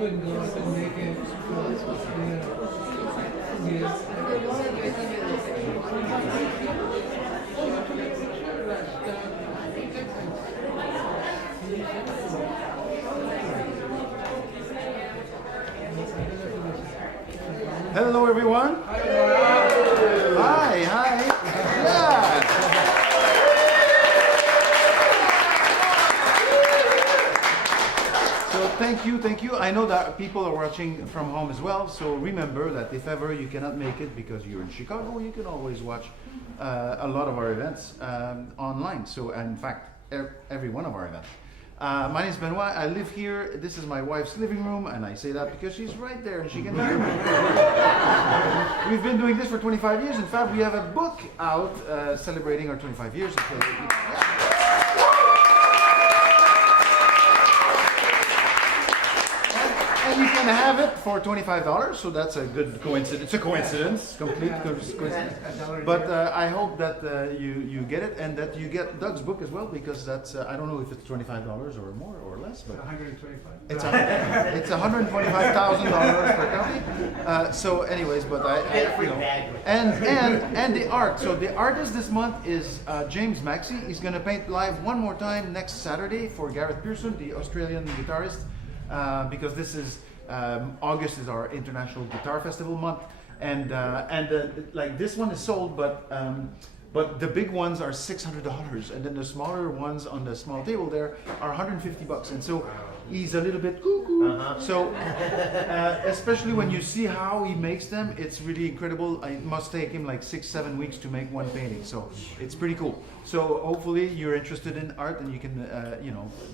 couldn't go, I couldn't make it. Yeah. Hello, everyone. Hi, hi. Yeah. So thank you. I know that people are watching from home as well. So remember that if ever you cannot make it because you're in Chicago, you can always watch a lot of our events online. So in fact, every one of our events. My name is Benoit. I live here. This is my wife's living room, and I say that because she's right there and she can hear me. We've been doing this for 25 years. In fact, we have a book out celebrating our 25 years. And you can have it for $25, so that's a good coincidence. It's a coincidence, complete coincidence. But I hope that you get it and that you get Doug's book as well, because that's I don't know if it's $25 or more or less, but it's $125,000 per copy. So, anyways, but and the art. So the artist this month is James Maxey. He's going to paint live one more time next Saturday for Gareth Pearson, the Australian guitarist. Because this is August is our International Guitar Festival month, and like this one is sold, but the big ones are $600, and then the smaller ones on the small table there are $150, and so he's a little bit cuckoo. So especially when you see how he makes them, it's really incredible. It must take him like 6-7 weeks to make one painting, so it's pretty cool. So hopefully you're interested in art and you can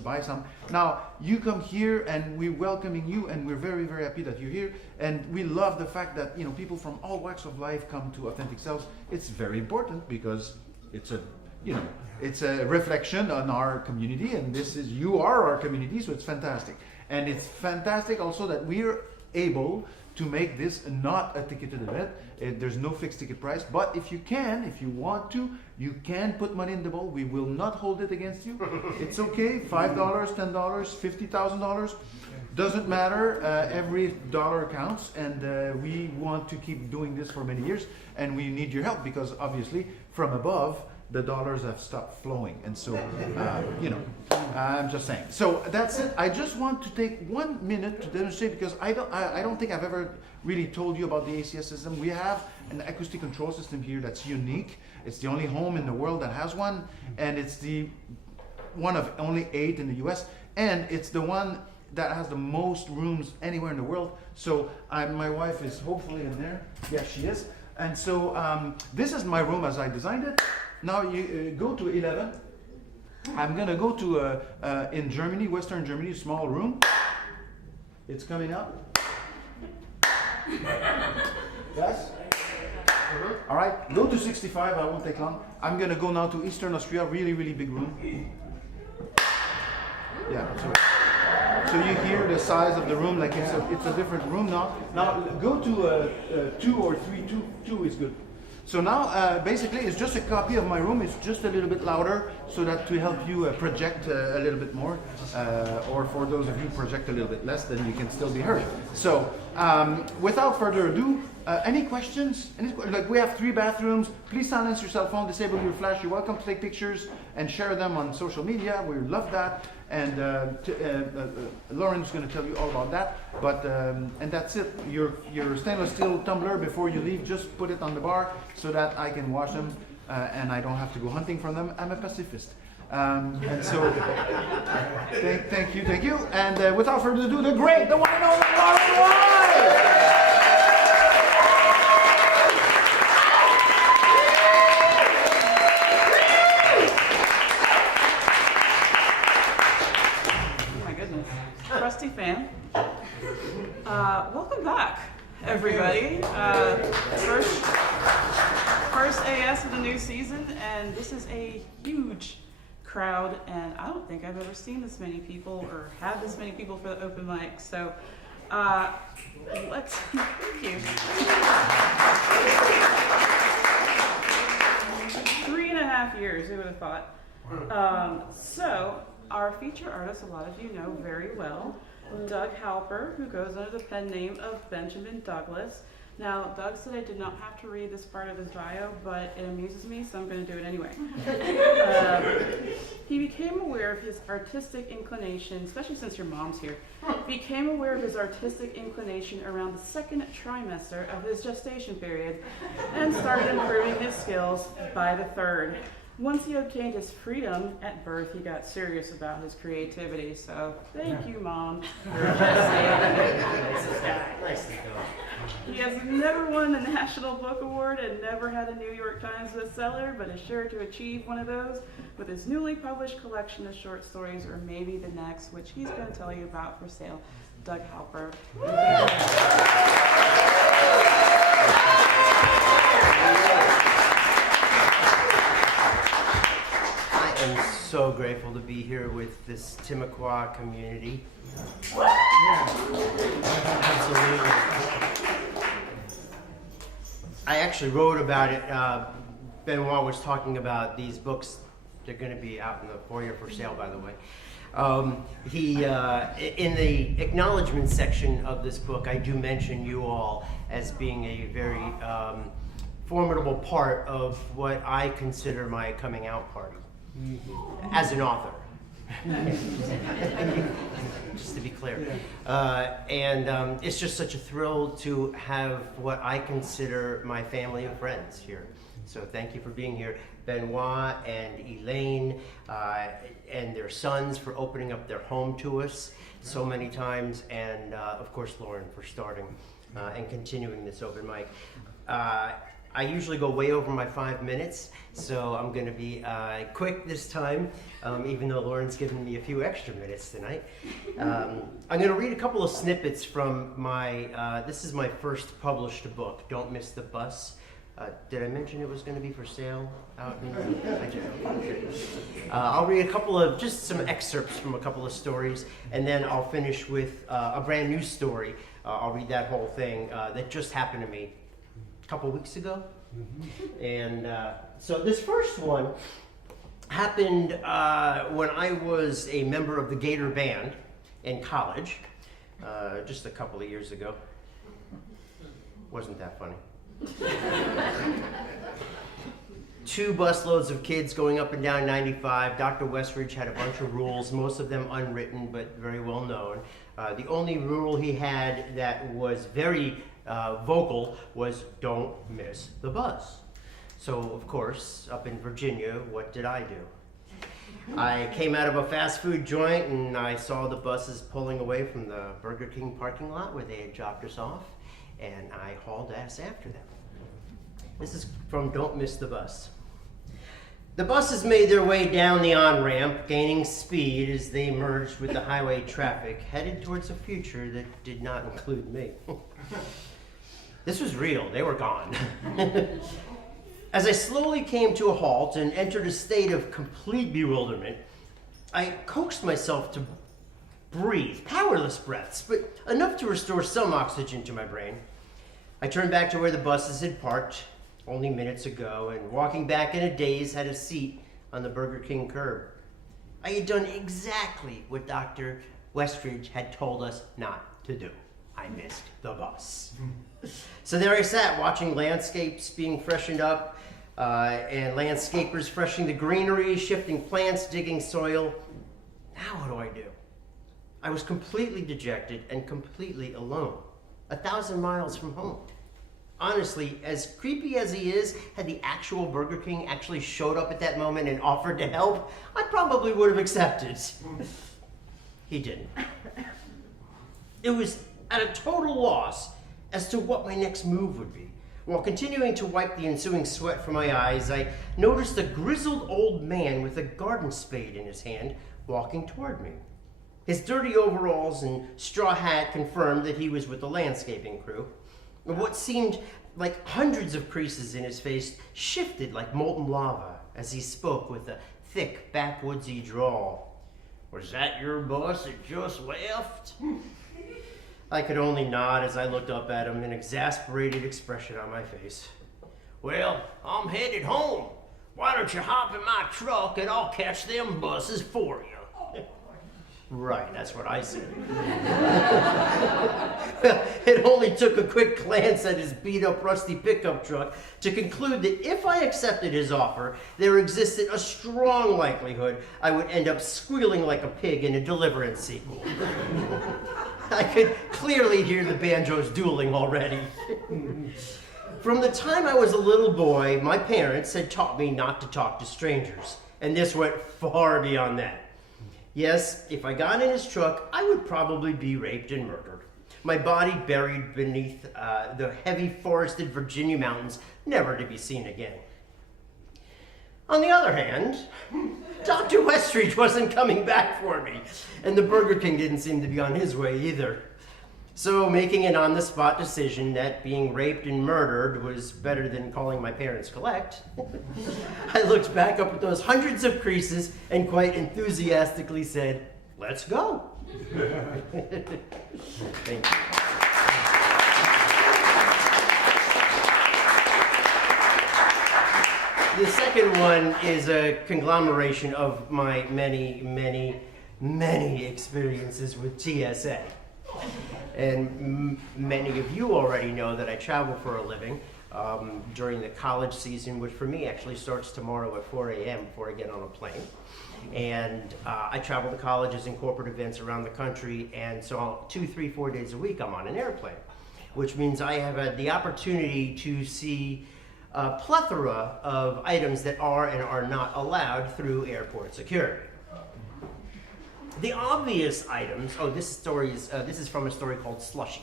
buy some. Now you come here and we're welcoming you, and we're very, very happy that you're here, and we love the fact that people from all walks of life come to Authentic Selves. It's very important because it's a it's a reflection on our community, and you are our community, so it's fantastic. And it's fantastic also that we're able to make this not a ticketed event. There's no fixed ticket price, but if you want to, you can put money in the bowl. We will not hold it against you. It's okay, $5, $10, $50,000. Doesn't matter, every dollar counts, and we want to keep doing this for many years, and we need your help because obviously from above, the dollars have stopped flowing, and so I'm just saying. So that's it. I just want to take 1 minute to demonstrate, because I don't think I've ever really told you about the ACS system. We have an acoustic control system here that's unique. It's the only home in the world that has one, and it's the one of only 8 in the US, and it's the one that has the most rooms anywhere in the world. So my wife is hopefully in there. Yeah, she is. And so this is my room as I designed it. Now you go to 11. I'm gonna go to in Germany, Western Germany, small room. It's coming up. Yes. All right. Go to 65. I won't take long. I'm gonna go now to Eastern Austria. Really, really big room. Yeah. So you hear the size of the room, like it's a different room now. Now go to 2 or 3. 2 is good. So now basically it's just a copy of my room. It's just a little bit louder, so that to help you project a little bit more, or for those of you project a little bit less, then you can still be heard. So without further ado, any questions? Like, we have 3 bathrooms. Please silence your cell phone, disable your flash. You're welcome to take pictures and share them on social media. We love that. And Lauren's going to tell you all about that. But and that's it. Your stainless steel tumbler, before you leave, just put it on the bar so that I can wash them and I don't have to go hunting for them. I'm a pacifist. And so thank you. And without further ado, the great, the one and only Lauren White. Rusty fan. Welcome back, everybody. First AS of the new season, and this is a huge crowd, and I don't think I've ever seen this many people or had this many people for the open mic. So let's thank you. 3.5 years, who would have thought? So our feature artist, a lot of you know very well, Doug Halper, who goes under the pen name of Benjamin Douglas. Now, Doug said I did not have to read this part of his bio, but it amuses me, so I'm going to do it anyway. He became aware of his artistic inclination, especially since your mom's here, became aware of his artistic inclination around the second trimester of his gestation period and started improving his skills by the third. Once he obtained his freedom at birth, he got serious about his creativity. So thank you, Mom, for this guy. He has never won a National Book Award and never had a New York Times bestseller, but is sure to achieve one of those with his newly published collection of short stories, or maybe the next, which he's going to tell you about for sale. Doug Halper. I am so grateful to be here with this Timucua community. Absolutely. I actually wrote about it. Benoit was talking about these books. They're going to be out in the foyer for sale, by the way. In the acknowledgement section of this book, I do mention you all as being a very formidable part of what I consider my coming out party as an author. Just to be clear. It's just such a thrill to have what I consider my family of friends here. So thank you for being here. Benoit and Elaine and their sons for opening up their home to us so many times, and of course Lauren for starting and continuing this open mic. I usually go way over my 5 minutes, so I'm going to be quick this time, even though Lauren's given me a few extra minutes tonight. I'm going to read a couple of snippets from my, this is my first published book, Don't Miss the Bus. Did I mention it was going to be for sale out in I did. I'll read a couple of, just some excerpts from a couple of stories, and then I'll finish with a brand new story. I'll read that whole thing that just happened to me a couple weeks ago. And so this first one happened when I was a member of the Gator Band in college, just a couple of years ago. Wasn't that funny? 2 busloads of kids going up and down 95. Dr. Westridge had a bunch of rules, most of them unwritten but very well known. The only rule he had that was very vocal was don't miss the bus. So of course, up in Virginia, what did I do? I came out of a fast food joint and I saw the buses pulling away from the Burger King parking lot where they had dropped us off, and I hauled ass after them. This is from Don't Miss the Bus. The buses made their way down the on-ramp, gaining speed as they merged with the highway traffic, headed towards a future that did not include me. This was real, they were gone. As I slowly came to a halt and entered a state of complete bewilderment, I coaxed myself to breathe, powerless breaths, but enough to restore some oxygen to my brain. I turned back to where the buses had parked only minutes ago, and walking back in a daze, had a seat on the Burger King curb. I had done exactly what Dr. Westridge had told us not to do. I missed the bus. So there I sat, watching landscapes being freshened up, and landscapers freshening the greenery, shifting plants, digging soil. Now what do I do? I was completely dejected and completely alone, 1,000 miles from home. Honestly, as creepy as he is, had the actual Burger King actually showed up at that moment and offered to help, I probably would have accepted. He didn't. It was at a total loss as to what my next move would be. While continuing to wipe the ensuing sweat from my eyes, I noticed a grizzled old man with a garden spade in his hand walking toward me. His dirty overalls and straw hat confirmed that he was with the landscaping crew. What seemed like hundreds of creases in his face shifted like molten lava as he spoke with a thick, backwoodsy drawl. "Was that your bus that just left?" I could only nod as I looked up at him, an exasperated expression on my face. "Well, I'm headed home. Why don't you hop in my truck and I'll catch them buses for you?" Right, that's what I said. It only took a quick glance at his beat-up, rusty pickup truck to conclude that if I accepted his offer, there existed a strong likelihood I would end up squealing like a pig in a Deliverance sequel. I could clearly hear the banjos dueling already. From the time I was a little boy, my parents had taught me not to talk to strangers, and this went far beyond that. Yes, if I got in his truck, I would probably be raped and murdered. My body buried beneath the heavy forested Virginia mountains, never to be seen again. On the other hand, Dr. Westridge wasn't coming back for me, and the Burger King didn't seem to be on his way either. So making an on-the-spot decision that being raped and murdered was better than calling my parents collect, I looked back up at those hundreds of creases and quite enthusiastically said, "Let's go." Thank you. The second one is a conglomeration of my many, many, many experiences with TSA. And many of you already know that I travel for a living during the college season, which for me actually starts tomorrow at 4 a.m. before I get on a plane. And I travel to colleges and corporate events around the country, and so 2, 3, 4 days a week I'm on an airplane, which means I have had the opportunity to see a plethora of items that are and are not allowed through airport security. The obvious items, this is from a story called Slushy.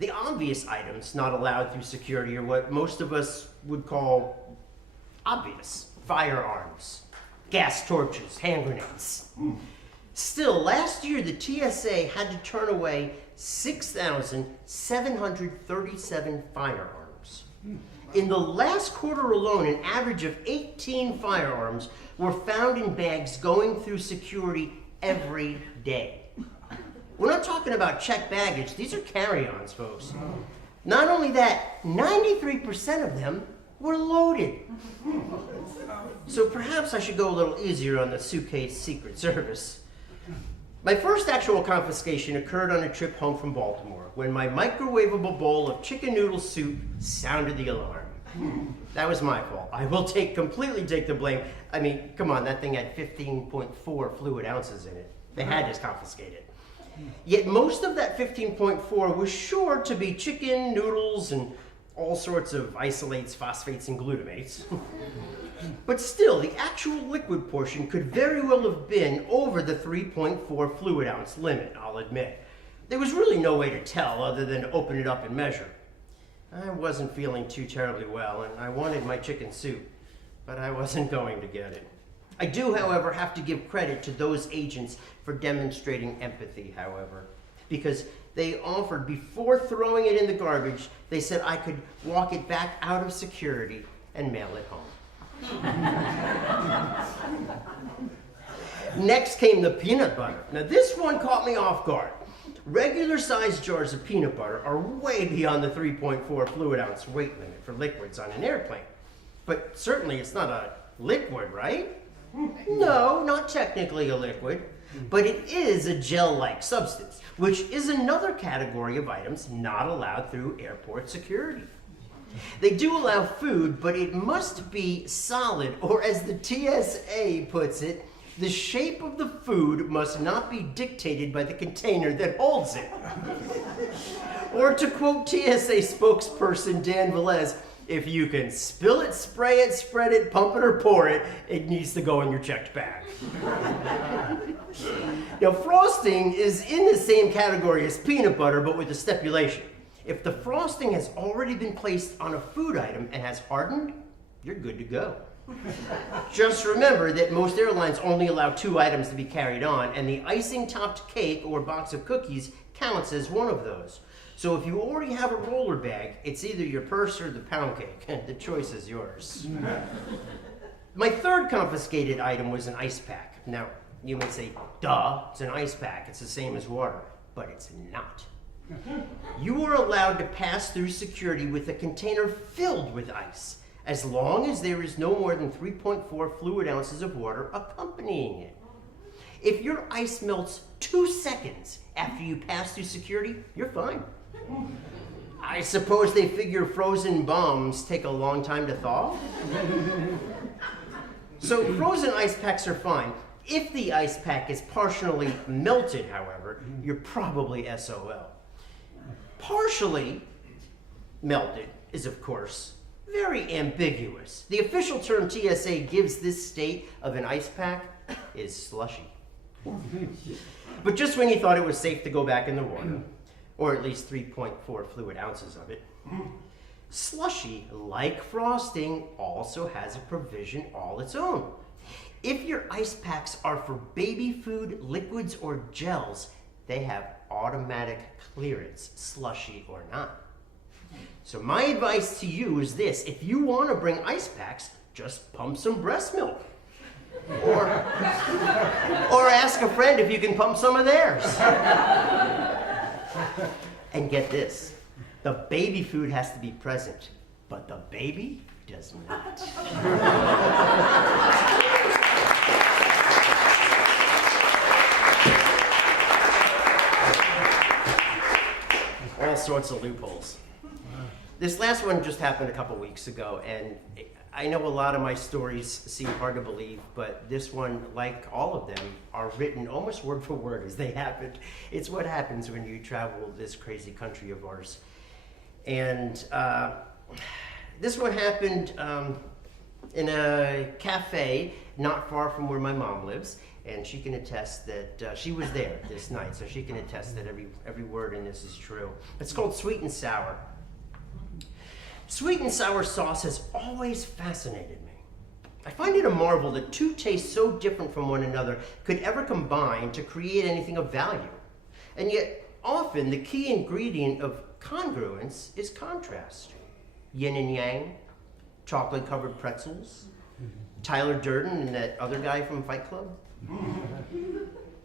The obvious items not allowed through security are what most of us would call obvious. Firearms, gas torches, hand grenades. Still, last year the TSA had to turn away 6,737 firearms. In the last quarter alone, an average of 18 firearms were found in bags going through security every day. We're not talking about checked baggage. These are carry-ons, folks. Not only that, 93% of them were loaded. So perhaps I should go a little easier on the suitcase Secret Service. My first actual confiscation occurred on a trip home from Baltimore when my microwavable bowl of chicken noodle soup sounded the alarm. That was my fault. I will completely take the blame. I mean, come on, that thing had 15.4 fluid ounces in it. They had to confiscate it. Yet most of that 15.4 was sure to be chicken, noodles, and all sorts of isolates, phosphates, and glutamates. But still, the actual liquid portion could very well have been over the 3.4 fluid ounce limit, I'll admit. There was really no way to tell other than to open it up and measure. I wasn't feeling too terribly well, and I wanted my chicken soup, but I wasn't going to get it. I do, however, have to give credit to those agents for demonstrating empathy, however, because they offered, before throwing it in the garbage, they said I could walk it back out of security and mail it home. Next came the peanut butter. Now this one caught me off guard. Regular sized jars of peanut butter are way beyond the 3.4 fluid ounce weight limit for liquids on an airplane. But certainly it's not a liquid, right? No, not technically a liquid, but it is a gel-like substance, which is another category of items not allowed through airport security. They do allow food, but it must be solid, or as the TSA puts it, the shape of the food must not be dictated by the container that holds it. Or to quote TSA spokesperson Dan Velez, if you can spill it, spray it, spread it, pump it, or pour it, it needs to go in your checked bag. Now, frosting is in the same category as peanut butter, but with a stipulation. If the frosting has already been placed on a food item and has hardened, you're good to go. Just remember that most airlines only allow 2 items to be carried on, and the icing-topped cake or box of cookies counts as one of those. So if you already have a roller bag, it's either your purse or the pound cake. The choice is yours. My third confiscated item was an ice pack. Now, you may say, duh, it's an ice pack. It's the same as water. But it's not. You are allowed to pass through security with a container filled with ice, as long as there is no more than 3.4 fluid ounces of water accompanying it. If your ice melts 2 seconds after you pass through security, you're fine. I suppose they figure frozen bombs take a long time to thaw? So frozen ice packs are fine. If the ice pack is partially melted, however, you're probably SOL. Partially melted is, of course, very ambiguous. The official term TSA gives this state of an ice pack is slushy. But just when you thought it was safe to go back in the water, or at least 3.4 fluid ounces of it, slushy, like frosting, also has a provision all its own. If your ice packs are for baby food, liquids, or gels, they have automatic clearance, slushy or not. So my advice to you is this: if you want to bring ice packs, just pump some breast milk. Or ask a friend if you can pump some of theirs. And get this, the baby food has to be present, but the baby does not. All sorts of loopholes. This last one just happened a couple weeks ago, and I know a lot of my stories seem hard to believe, but this one, like all of them, are written almost word for word as they happened. It's what happens when you travel this crazy country of ours. And this one happened in a cafe not far from where my mom lives, and she can attest that she was there this night, so she can attest that every word in this is true. It's called Sweet and Sour. Sweet and sour sauce has always fascinated me. I find it a marvel that two tastes so different from one another could ever combine to create anything of value. And yet, often the key ingredient of congruence is contrast. Yin and yang, chocolate-covered pretzels, Tyler Durden and that other guy from Fight Club.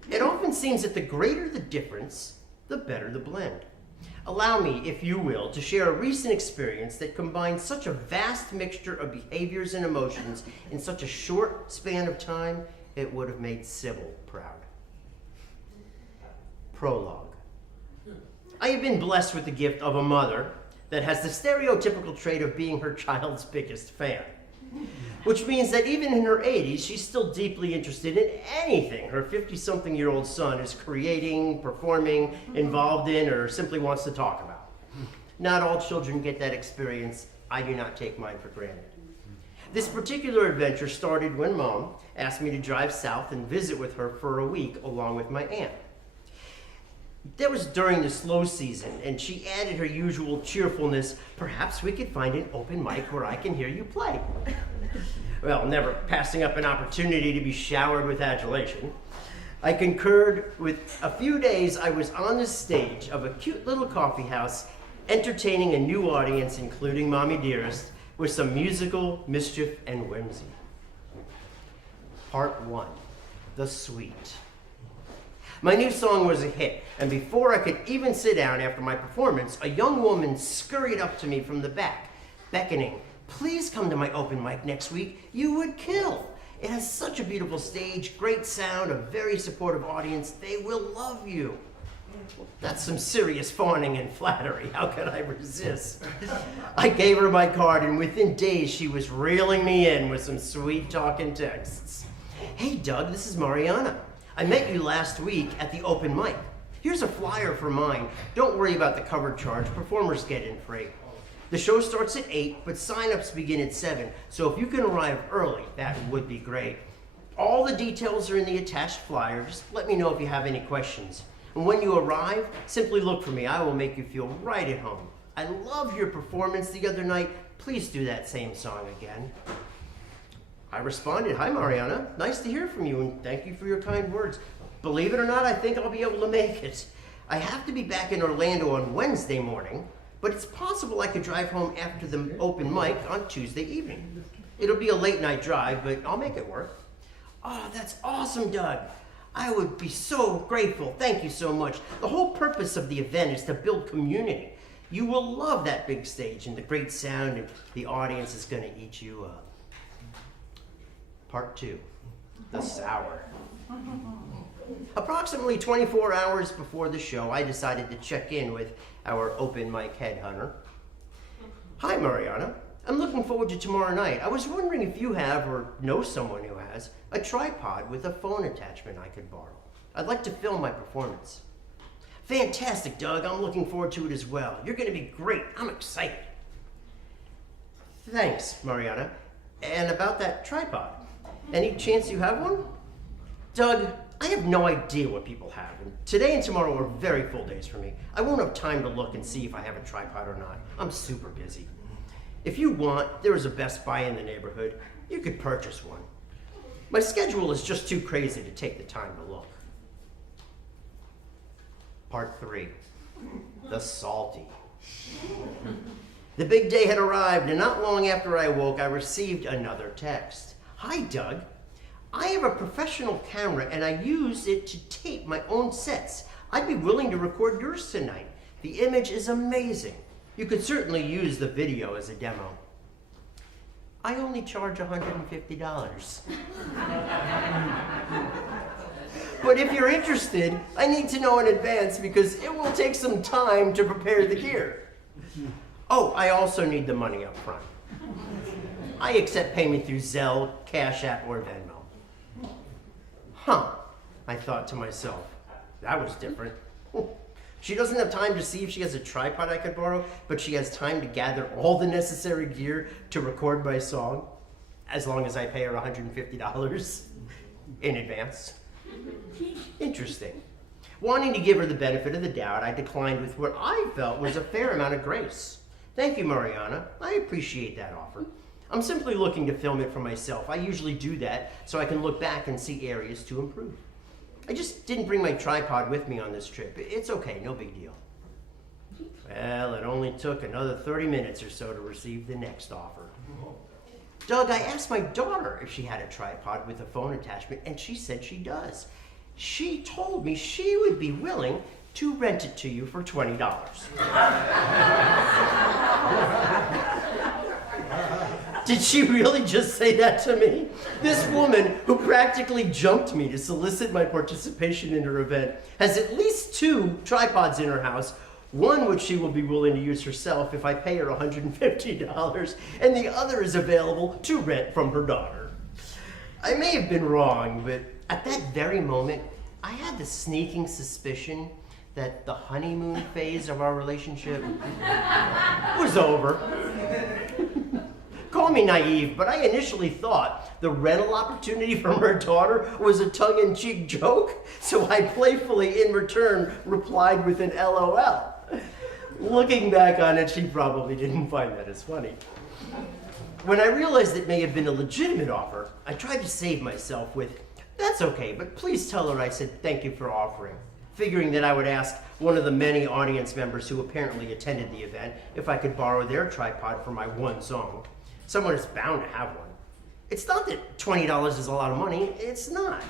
It often seems that the greater the difference, the better the blend. Allow me, if you will, to share a recent experience that combines such a vast mixture of behaviors and emotions in such a short span of time, it would have made Sybil proud. Prologue. I have been blessed with the gift of a mother that has the stereotypical trait of being her child's biggest fan, which means that even in her 80s, she's still deeply interested in anything her 50-something-year-old son is creating, performing, involved in, or simply wants to talk about. Not all children get that experience. I do not take mine for granted. This particular adventure started when Mom asked me to drive south and visit with her for a week along with my aunt. That was during the slow season, and she added her usual cheerfulness. Perhaps we could find an open mic where I can hear you play. Well, never passing up an opportunity to be showered with adulation, I concurred. With a few days, I was on the stage of a cute little coffee house, entertaining a new audience, including Mommy Dearest, with some musical mischief and whimsy. Part 1, The Sweet. My new song was a hit, and before I could even sit down after my performance, a young woman scurried up to me from the back, beckoning, "Please come to my open mic next week. You would kill. It has such a beautiful stage, great sound, a very supportive audience. They will love you." Well, that's some serious fawning and flattery. How could I resist? I gave her my card, and within days she was reeling me in with some sweet talking texts. "Hey Doug, this is Mariana. I met you last week at the open mic. Here's a flyer for mine. Don't worry about the cover charge. Performers get in free. The show starts at 8, but sign-ups begin at 7, so if you can arrive early, that would be great. All the details are in the attached flyer. Just let me know if you have any questions. And when you arrive, simply look for me. I will make you feel right at home. I love your performance the other night. Please do that same song again." I responded, "Hi Mariana, nice to hear from you, and thank you for your kind words. Believe it or not, I think I'll be able to make it. I have to be back in Orlando on Wednesday morning, but it's possible I could drive home after the open mic on Tuesday evening. It'll be a late night drive, but I'll make it work." "Oh, that's awesome, Doug. I would be so grateful. Thank you so much. The whole purpose of the event is to build community. You will love that big stage and the great sound, and the audience is going to eat you up." Part 2, the sour. Approximately 24 hours before the show, I decided to check in with our open mic headhunter. Hi, Mariana. I'm looking forward to tomorrow night. I was wondering if you have, or know someone who has, a tripod with a phone attachment I could borrow. I'd like to film my performance. Fantastic, Doug. I'm looking forward to it as well. You're going to be great. I'm excited. Thanks, Mariana. And about that tripod, any chance you have one? Doug, I have no idea what people have, and today and tomorrow are very full days for me. I won't have time to look and see if I have a tripod or not. I'm super busy. If you want, there is a Best Buy in the neighborhood. You could purchase one. My schedule is just too crazy to take the time to look. Part 3, the salty. The big day had arrived, and not long after I awoke, I received another text. Hi, Doug. I have a professional camera, and I use it to tape my own sets. I'd be willing to record yours tonight. The image is amazing. You could certainly use the video as a demo. I only charge $150. But if you're interested, I need to know in advance because it will take some time to prepare the gear. Oh, I also need the money up front. I accept payment through Zelle, Cash App, or Venmo. Huh, I thought to myself, that was different. She doesn't have time to see if she has a tripod I could borrow, but she has time to gather all the necessary gear to record my song, as long as I pay her $150 in advance. Interesting. Wanting to give her the benefit of the doubt, I declined with what I felt was a fair amount of grace. Thank you, Mariana. I appreciate that offer. I'm simply looking to film it for myself. I usually do that so I can look back and see areas to improve. I just didn't bring my tripod with me on this trip. It's okay, no big deal. Well, it only took another 30 minutes or so to receive the next offer. Doug, I asked my daughter if she had a tripod with a phone attachment, and she said she does. She told me she would be willing to rent it to you for $20. Did she really just say that to me? This woman, who practically jumped me to solicit my participation in her event, has at least 2 tripods in her house, one which she will be willing to use herself if I pay her $150, and the other is available to rent from her daughter. I may have been wrong, but at that very moment, I had the sneaking suspicion that the honeymoon phase of our relationship was over. Call me naive, but I initially thought the rental opportunity from her daughter was a tongue-in-cheek joke, so I playfully, in return, replied with an LOL. Looking back on it, she probably didn't find that as funny. When I realized it may have been a legitimate offer, I tried to save myself with, "That's okay, but please tell her I said thank you for offering," figuring that I would ask one of the many audience members who apparently attended the event if I could borrow their tripod for my one song. Someone is bound to have one. It's not that $20 is a lot of money, it's not.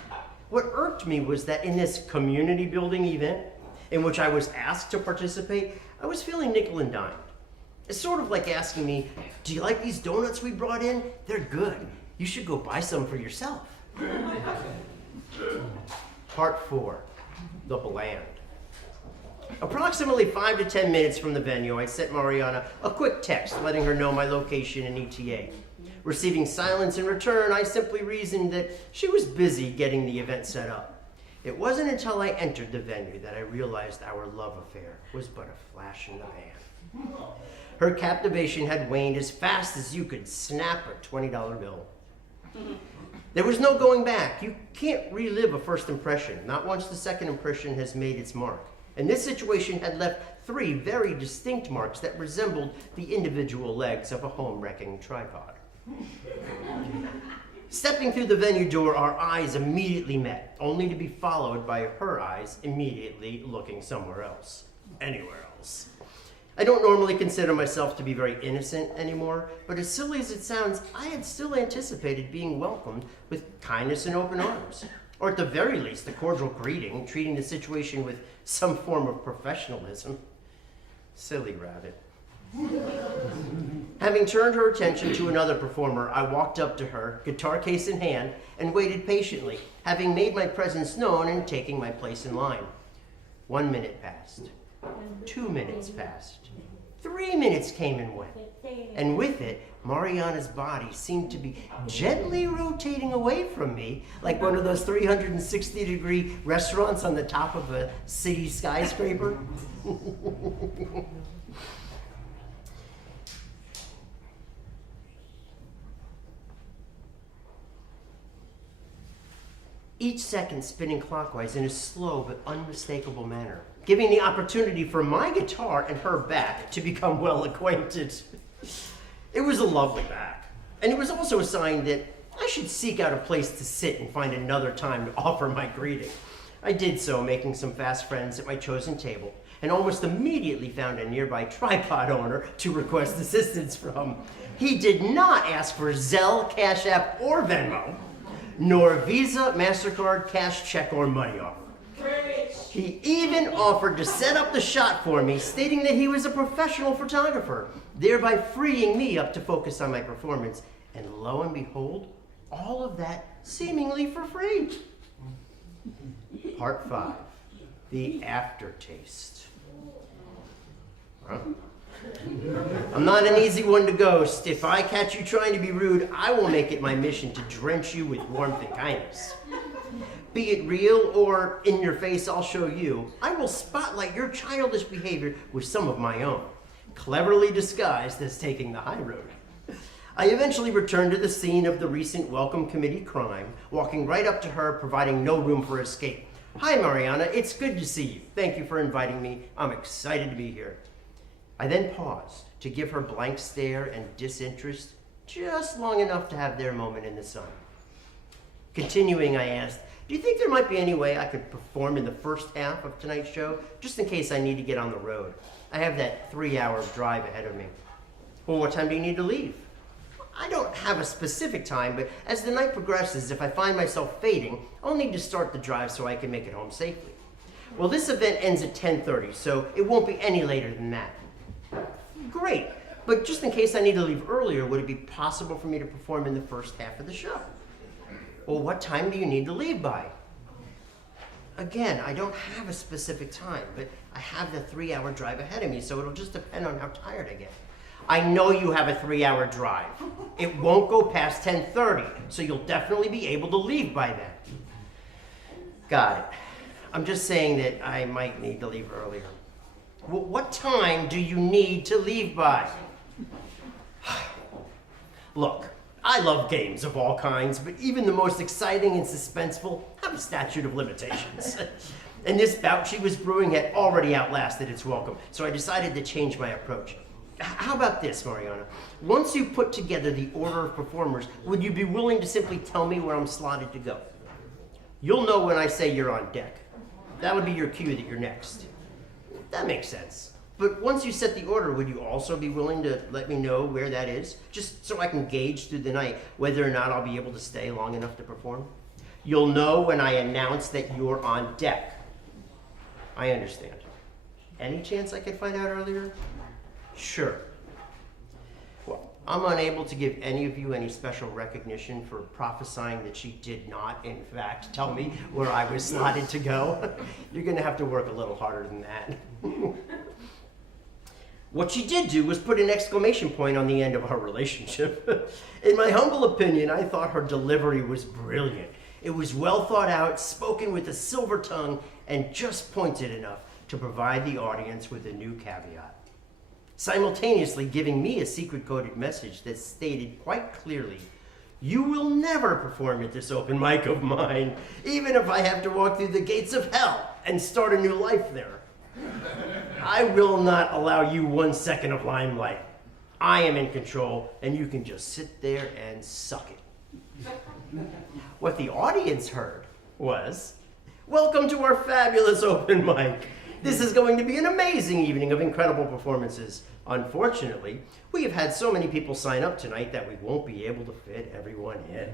What irked me was that in this community building event, in which I was asked to participate, I was feeling nickel and dimed. It's sort of like asking me, "Do you like these donuts we brought in? They're good. You should go buy some for yourself." Part 4, the bland. Approximately 5 to 10 minutes from the venue, I sent Mariana a quick text letting her know my location and ETA. Receiving silence in return, I simply reasoned that she was busy getting the event set up. It wasn't until I entered the venue that I realized our love affair was but a flash in the pan. Her captivation had waned as fast as you could snap a $20 bill. There was no going back. You can't relive a first impression, not once the second impression has made its mark. And this situation had left 3 very distinct marks that resembled the individual legs of a home-wrecking tripod. Stepping through the venue door, our eyes immediately met, only to be followed by her eyes immediately looking somewhere else. Anywhere else. I don't normally consider myself to be very innocent anymore, but as silly as it sounds, I had still anticipated being welcomed with kindness and open arms. Or at the very least, a cordial greeting, treating the situation with some form of professionalism. Silly rabbit. Having turned her attention to another performer, I walked up to her, guitar case in hand, and waited patiently, having made my presence known and taking my place in line. 1 minute passed. 2 minutes passed. 3 minutes came and went. And with it, Mariana's body seemed to be gently rotating away from me, like one of those 360-degree restaurants on the top of a city skyscraper. Each second spinning clockwise in a slow but unmistakable manner, giving the opportunity for my guitar and her back to become well acquainted. It was a lovely back, and it was also a sign that I should seek out a place to sit and find another time to offer my greeting. I did so, making some fast friends at my chosen table, and almost immediately found a nearby tripod owner to request assistance from. He did not ask for Zelle, Cash App, or Venmo, nor Visa, MasterCard, cash, check, or money offer. He even offered to set up the shot for me, stating that he was a professional photographer, thereby freeing me up to focus on my performance. And lo and behold, all of that seemingly for free. Part 5, the aftertaste. Huh? I'm not an easy one to ghost. If I catch you trying to be rude, I will make it my mission to drench you with warmth and kindness. Be it real or in your face, I'll show you. I will spotlight your childish behavior with some of my own, cleverly disguised as taking the high road. I eventually returned to the scene of the recent welcome committee crime, walking right up to her, providing no room for escape. Hi, Mariana. It's good to see you. Thank you for inviting me. I'm excited to be here. I then paused to give her blank stare and disinterest, just long enough to have their moment in the sun. Continuing, I asked, do you think there might be any way I could perform in the first half of tonight's show, just in case I need to get on the road? I have that 3-hour drive ahead of me. Well, what time do you need to leave? I don't have a specific time, but as the night progresses, if I find myself fading, I'll need to start the drive so I can make it home safely. Well, this event ends at 10:30, so it won't be any later than that. Great, but just in case I need to leave earlier, would it be possible for me to perform in the first half of the show? Well, what time do you need to leave by? Again, I don't have a specific time, but I have the 3-hour drive ahead of me, so it'll just depend on how tired I get. I know you have a 3-hour drive. It won't go past 10:30, so you'll definitely be able to leave by then. Got it. I'm just saying that I might need to leave earlier. Well, what time do you need to leave by? Look, I love games of all kinds, but even the most exciting and suspenseful have a statute of limitations. And this bout she was brewing had already outlasted its welcome, so I decided to change my approach. How about this, Mariana? Once you put together the order of performers, would you be willing to simply tell me where I'm slotted to go? You'll know when I say you're on deck. That would be your cue that you're next. That makes sense. But once you set the order, would you also be willing to let me know where that is? Just so I can gauge through the night whether or not I'll be able to stay long enough to perform? You'll know when I announce that you're on deck. I understand. Any chance I could find out earlier? Sure. Well, I'm unable to give any of you any special recognition for prophesying that she did not, in fact, tell me where I was slotted to go. You're going to have to work a little harder than that. What she did do was put an exclamation point on the end of our relationship. In my humble opinion, I thought her delivery was brilliant. It was well thought out, spoken with a silver tongue, and just pointed enough to provide the audience with a new caveat, simultaneously giving me a secret-coded message that stated quite clearly, you will never perform at this open mic of mine, even if I have to walk through the gates of hell and start a new life there. I will not allow you 1 second of limelight. I am in control, and you can just sit there and suck it. What the audience heard was, welcome to our fabulous open mic. This is going to be an amazing evening of incredible performances. Unfortunately, we have had so many people sign up tonight that we won't be able to fit everyone in.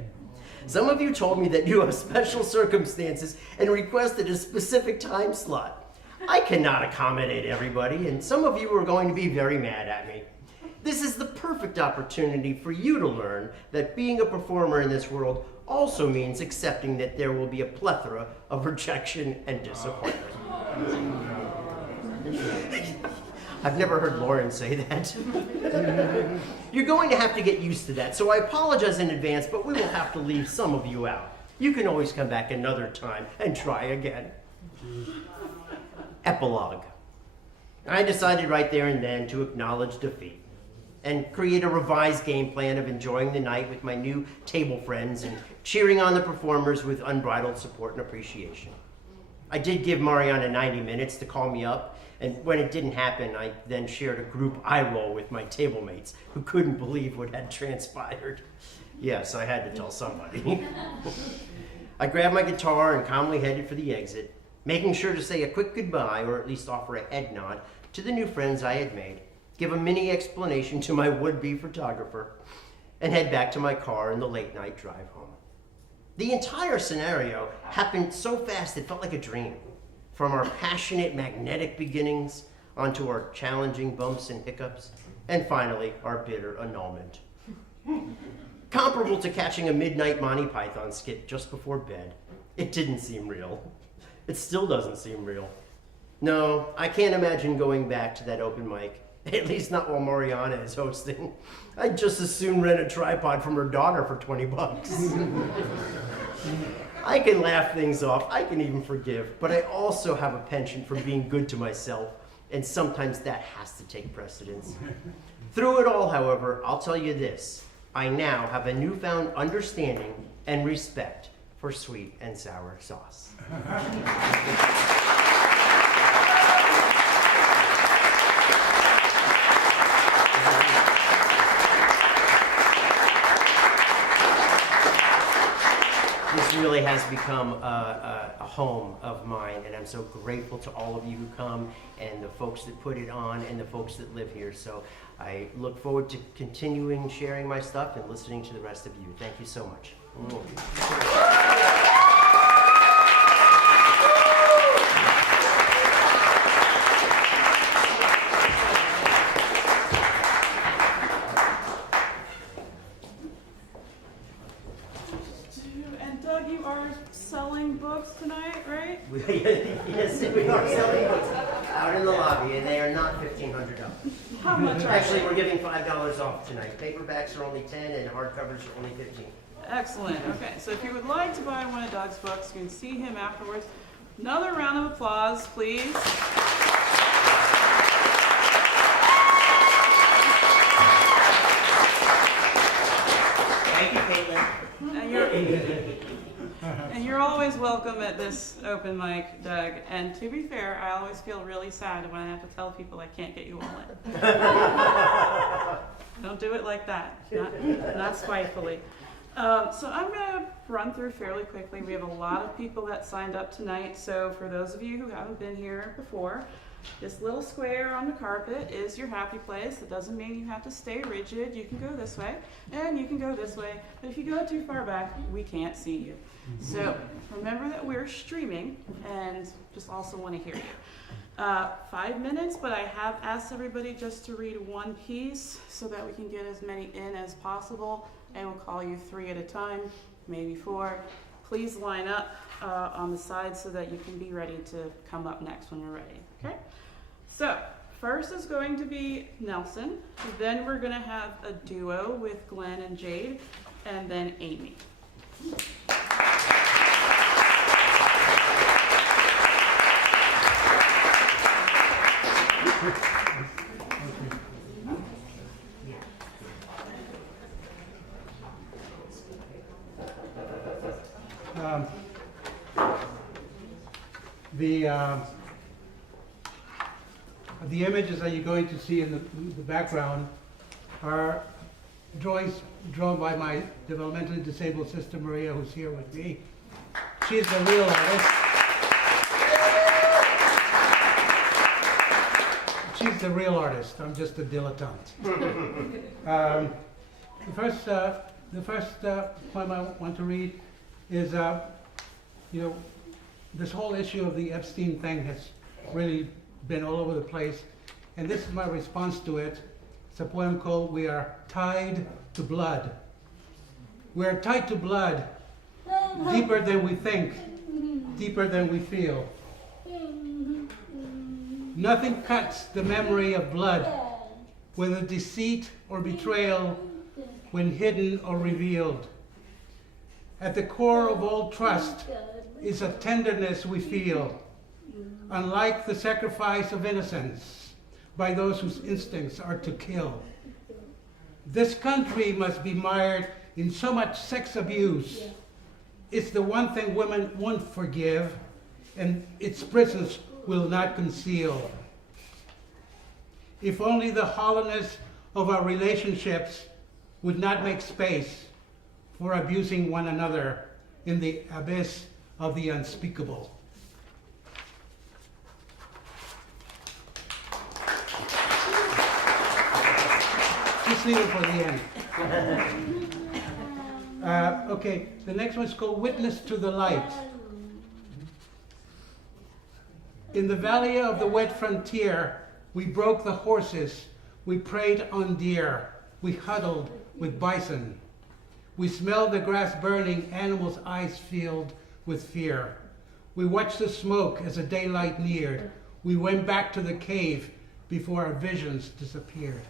Some of you told me that you have special circumstances and requested a specific time slot. I cannot accommodate everybody, and some of you are going to be very mad at me. This is the perfect opportunity for you to learn that being a performer in this world also means accepting that there will be a plethora of rejection and disappointment. I've never heard Lauren say that. You're going to have to get used to that, so I apologize in advance, but we will have to leave some of you out. You can always come back another time and try again. Epilogue. I decided right there and then to acknowledge defeat and create a revised game plan of enjoying the night with my new table friends and cheering on the performers with unbridled support and appreciation. I did give Mariana 90 minutes to call me up, and when it didn't happen, I then shared a group eye roll with my table mates who couldn't believe what had transpired. Yes, I had to tell somebody. I grabbed my guitar and calmly headed for the exit, making sure to say a quick goodbye, or at least offer a head nod, to the new friends I had made, give a mini explanation to my would-be photographer, and head back to my car in the late-night drive home. The entire scenario happened so fast it felt like a dream. From our passionate, magnetic beginnings onto our challenging bumps and hiccups, and finally, our bitter annulment. Comparable to catching a midnight Monty Python skit just before bed, it didn't seem real. It still doesn't seem real. No, I can't imagine going back to that open mic, at least not while Mariana is hosting. I'd just as soon rent a tripod from her daughter for 20 bucks. I can laugh things off, I can even forgive, but I also have a penchant for being good to myself, and sometimes that has to take precedence. Through it all, however, I'll tell you this. I now have a newfound understanding and respect for sweet and sour sauce. This really has become a home of mine, and I'm so grateful to all of you who come, and the folks that put it on, and the folks that live here. So I look forward to continuing sharing my stuff and listening to the rest of you. Thank you so much. And Doug, you are selling books tonight, right? Yes, we are selling books out in the lobby, and they are not $1,500. How much are Actually, they? we're giving $5 off tonight. Paperbacks are only $10, and hardcovers are only $15. Excellent. Okay, so if you would like to buy one of Doug's books, you can see him afterwards. Another round of applause, please. Thank you, Caitlin. And you're always welcome at this open mic, Doug. And to be fair, I always feel really sad when I have to tell people I can't get you all in. Don't do it like that, not spitefully. So I'm going to run through fairly quickly. We have a lot of people that signed up tonight. So for those of you who haven't been here before, this little square on the carpet is your happy place. It doesn't mean you have to stay rigid. You can go this way and you can go this way. But if you go too far back, we can't see you. So remember that we're streaming and just also want to hear you. 5 minutes, but I have asked everybody just to read one piece so that we can get as many in as possible. And we'll call you 3 at a time, maybe 4. Please line up on the side so that you can be ready to come up next when you're ready, okay? So, first is going to be Nelson, then we're gonna have a duo with Glenn and Jade, and then Amy. The images that you're going to see in the background are drawings drawn by my developmentally disabled sister Maria, who's here with me. She's the real artist. She's the real artist. I'm just a dilettante. The first poem I want to read is, this whole issue of the Epstein thing has really been all over the place. And this is my response to it. It's a poem called "We Are Tied to Blood." We are tied to blood, deeper than we think, deeper than we feel. Nothing cuts the memory of blood, whether deceit or betrayal, when hidden or revealed. At the core of all trust is a tenderness we feel, unlike the sacrifice of innocence by those whose instincts are to kill. This country must be mired in so much sex abuse. It's the one thing women won't forgive, and its prisons will not conceal. If only the hollowness of our relationships would not make space for abusing one another in the abyss of the unspeakable. Just leave it for the end. Okay, the next one's called "Witness to the Light." In the valley of the wet frontier, we broke the horses, we preyed on deer, we huddled with bison. We smelled the grass burning, animals' eyes filled with fear. We watched the smoke as the daylight neared. We went back to the cave before our visions disappeared.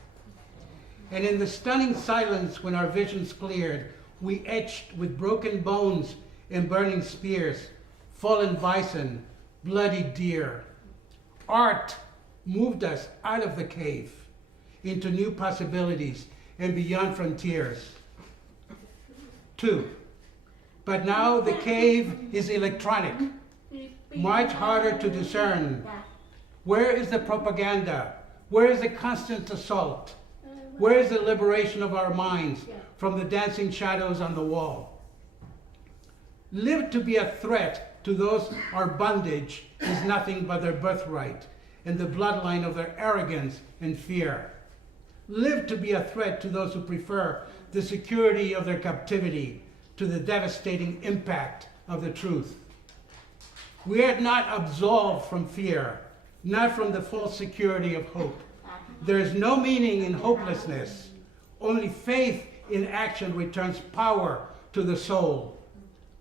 And in the stunning silence when our visions cleared, we etched with broken bones and burning spears, fallen bison, bloody deer. Art moved us out of the cave into new possibilities and beyond frontiers. 2. But now the cave is electronic, much harder to discern. Where is the propaganda? Where is the constant assault? Where is the liberation of our minds from the dancing shadows on the wall? Live to be a threat to those our bondage is nothing but their birthright and the bloodline of their arrogance and fear. Live to be a threat to those who prefer the security of their captivity to the devastating impact of the truth. We are not absolved from fear, not from the false security of hope. There is no meaning in hopelessness. Only faith in action returns power to the soul.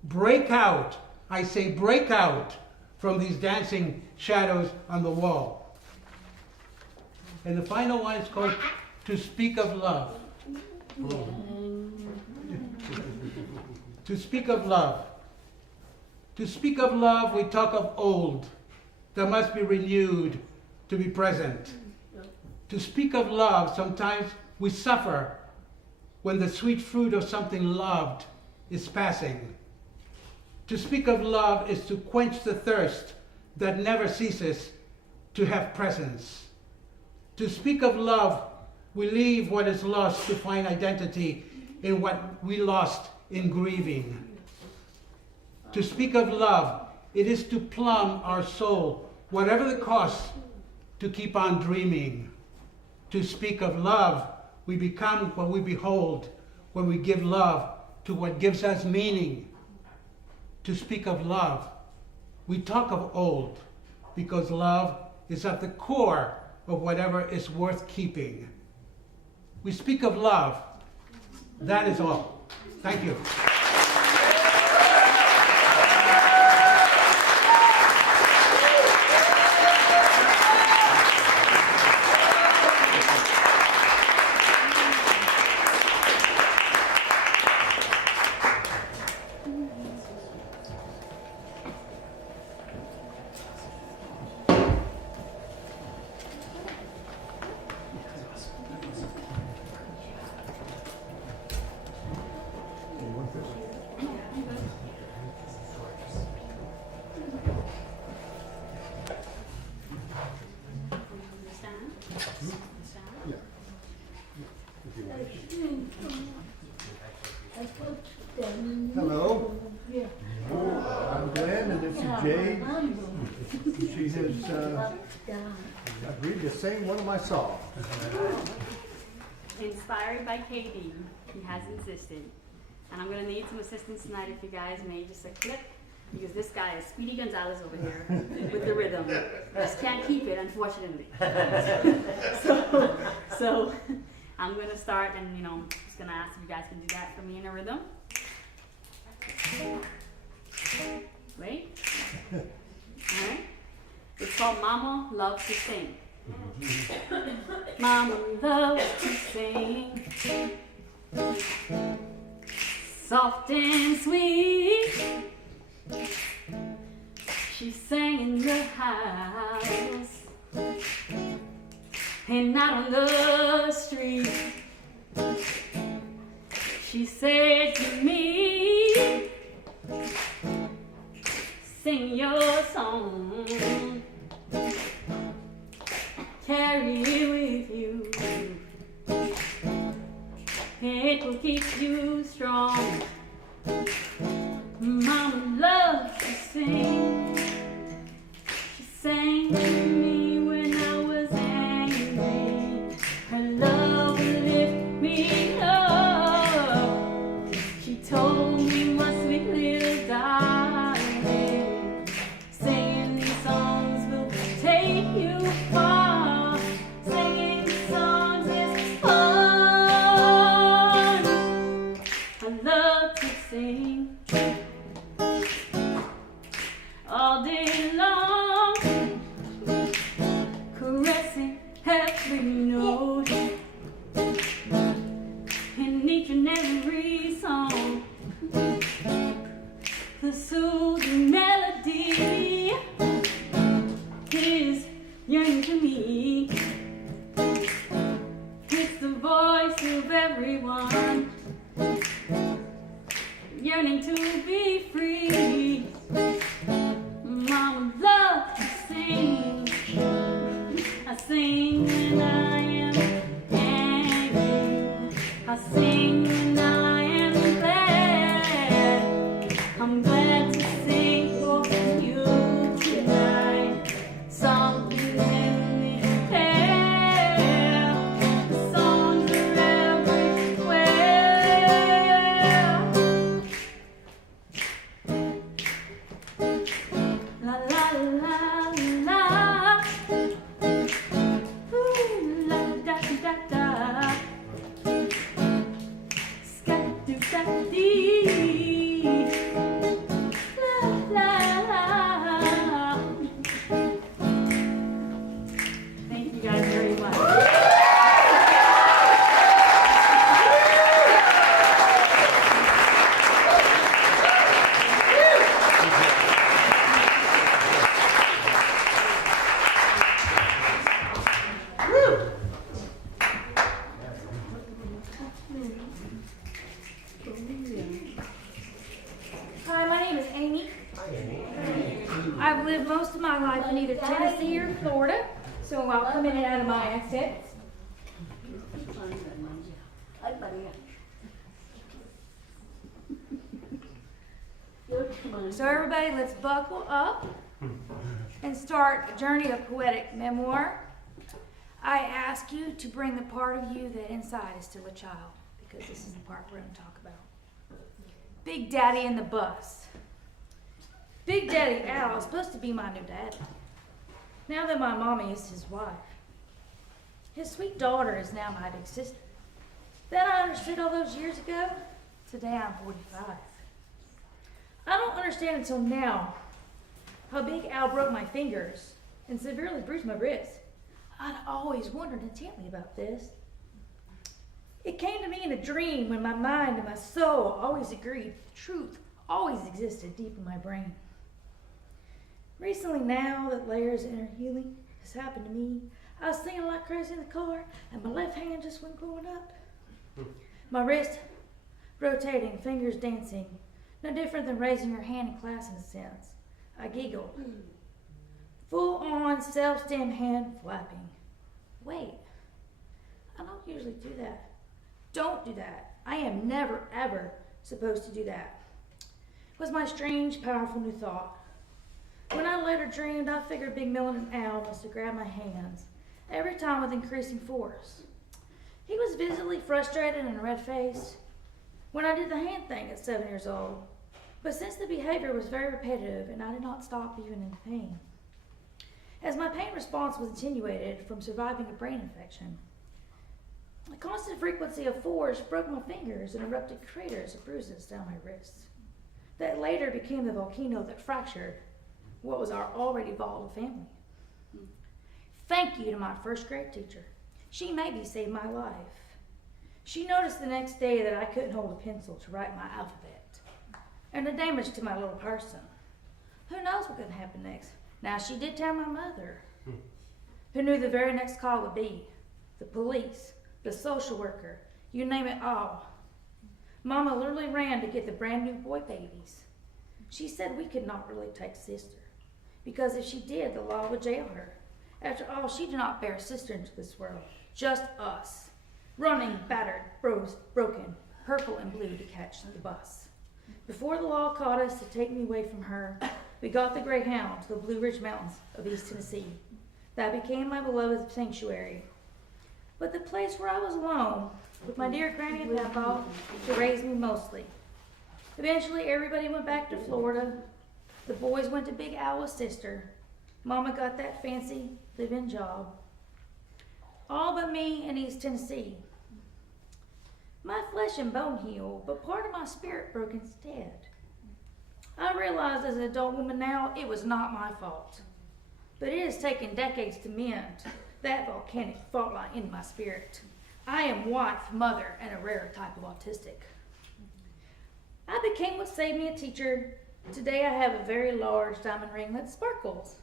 Break out, I say break out, from these dancing shadows on the wall. And the final one is called "To Speak of Love." To speak of love. To speak of love, we talk of old, that must be renewed to be present. To speak of love, sometimes we suffer when the sweet fruit of something loved is passing. To speak of love is to quench the thirst that never ceases to have presence. To speak of love, we leave what is lost to find identity in what we lost in grieving. To speak of love, it is to plumb our soul, whatever the cost, to keep on dreaming. To speak of love, we become what we behold when we give love to what gives us meaning. To speak of love, we talk of old, because love is at the core of whatever is worth keeping. We speak of love. That is all. Thank you. Hello, I'm Glenn and this is Jade. She has agreed to sing one of my songs. Inspired by KD, he has insisted. And I'm gonna need some assistance tonight if you guys may just a click because this guy is Speedy Gonzalez over here with the rhythm. Just can't keep it, unfortunately. So I'm gonna start, and just gonna ask if you guys can do that for me in a rhythm. Wait. All right. It's called Mama Loves to Sing. Mama loves to sing, soft and sweet. She sang in the house and out on the street. She said to me, sing your song, carry it with you, it will keep you strong. Mama loves to sing. She sang to me when I was angry. Her love will lift me up. She told me, my sweet little darling, singing these songs will take you far. Singing these songs is fun. I love to sing all day long, caressing every note in each and every song. The soothing melody is yearning to me. It's the voice of everyone yearning to be free. Mama loves to sing. I sing when I am angry. I sing when I am glad. I'm glad to sing for you tonight. Something in the air. The songs are everywhere. La la la la. Ooh, la da da da. Scat-doo scat-dee. La la la. Thank you guys very much. Hi, my name is Amy. I've lived most of my life in either Tennessee or Florida, so I'll come in and out of my accents. So everybody, let's buckle up and start a journey of poetic memoir. I ask you to bring the part of you that inside is still a child, because this is the part we're going to talk about. Big Daddy in the bus. Big Daddy Al is supposed to be my new daddy, now that my mommy is his wife. His sweet daughter is now my big sister. That I understood all those years ago. Today I'm 45. I don't understand until now how Big Al broke my fingers and severely bruised my wrist. I'd always wondered intently about this. It came to me in a dream when my mind and my soul always agreed the truth always existed deep in my brain. Recently, now that layers inner healing has happened to me, I was singing like crazy in the car and my left hand just went going up. My wrist rotating, fingers dancing, no different than raising your hand in class in a sense. I giggled. Full on self-stem hand flapping. Wait, I don't usually do that. Don't do that. I am never, ever supposed to do that. Was my strange, powerful new thought. When I later dreamed, I figured Big Millen and Al must have grabbed my hands, every time with increasing force. He was visibly frustrated and red-faced when I did the hand thing at 7 years old. But since the behavior was very repetitive and I did not stop even in pain, as my pain response was attenuated from surviving a brain infection, a constant frequency of force broke my fingers and erupted craters of bruises down my wrists that later became the volcano that fractured what was our already volatile family. Thank you to my first grade teacher. She maybe saved my life. She noticed the next day that I couldn't hold a pencil to write my alphabet, and the damage to my little person. Who knows what could happen next? Now, she did tell my mother, who knew the very next call would be the police, the social worker, you name it all. Mama literally ran to get the brand new boy babies. She said we could not really take sister, because if she did, the law would jail her. After all, she did not bear a sister into this world, just us, running, battered, broken, purple and blue to catch the bus. Before the law caught us to take me away from her, we got the Greyhound to the Blue Ridge Mountains of East Tennessee. That became my beloved sanctuary. But the place where I was alone, with my dear granny and papa to raise me mostly. Eventually, everybody went back to Florida. The boys went to Big Al with sister. Mama got that fancy live-in job. All but me in East Tennessee. My flesh and bone healed, but part of my spirit broke instead. I realize as an adult woman now, it was not my fault. But it has taken decades to mend that volcanic fault line in my spirit. I am wife, mother, and a rare type of autistic. I became what saved me a teacher. Today I have a very large diamond ring that sparkles,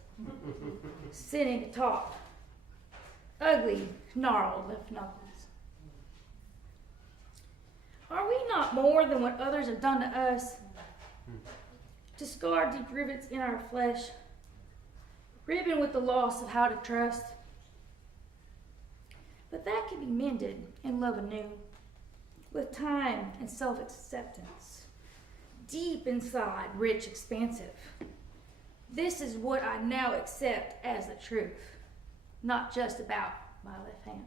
sitting atop ugly, gnarled left knuckles. Are we not more than what others have done to us? To scar deep rivets in our flesh, riven with the loss of how to trust. But that can be mended and love anew, with time and self-acceptance. Deep inside, rich, expansive. This is what I now accept as the truth, not just about my left hand.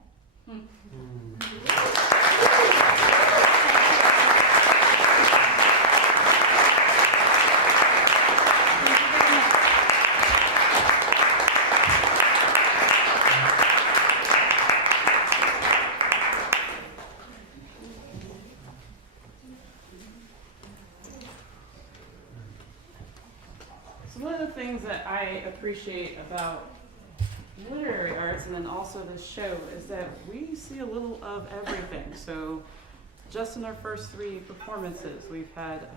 One of the things that I appreciate about literary arts and then also this show is that we see a little of everything. So just in our first 3 performances, we've had